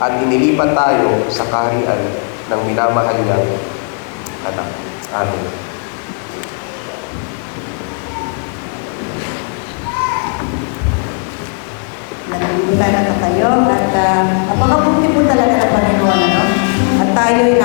at inilipat tayo sa kaharian ng minamahal niyang anak. Amen. Nalilimutan na tayo at napakabuti po talaga ng Panginoon, ano? At tayo'y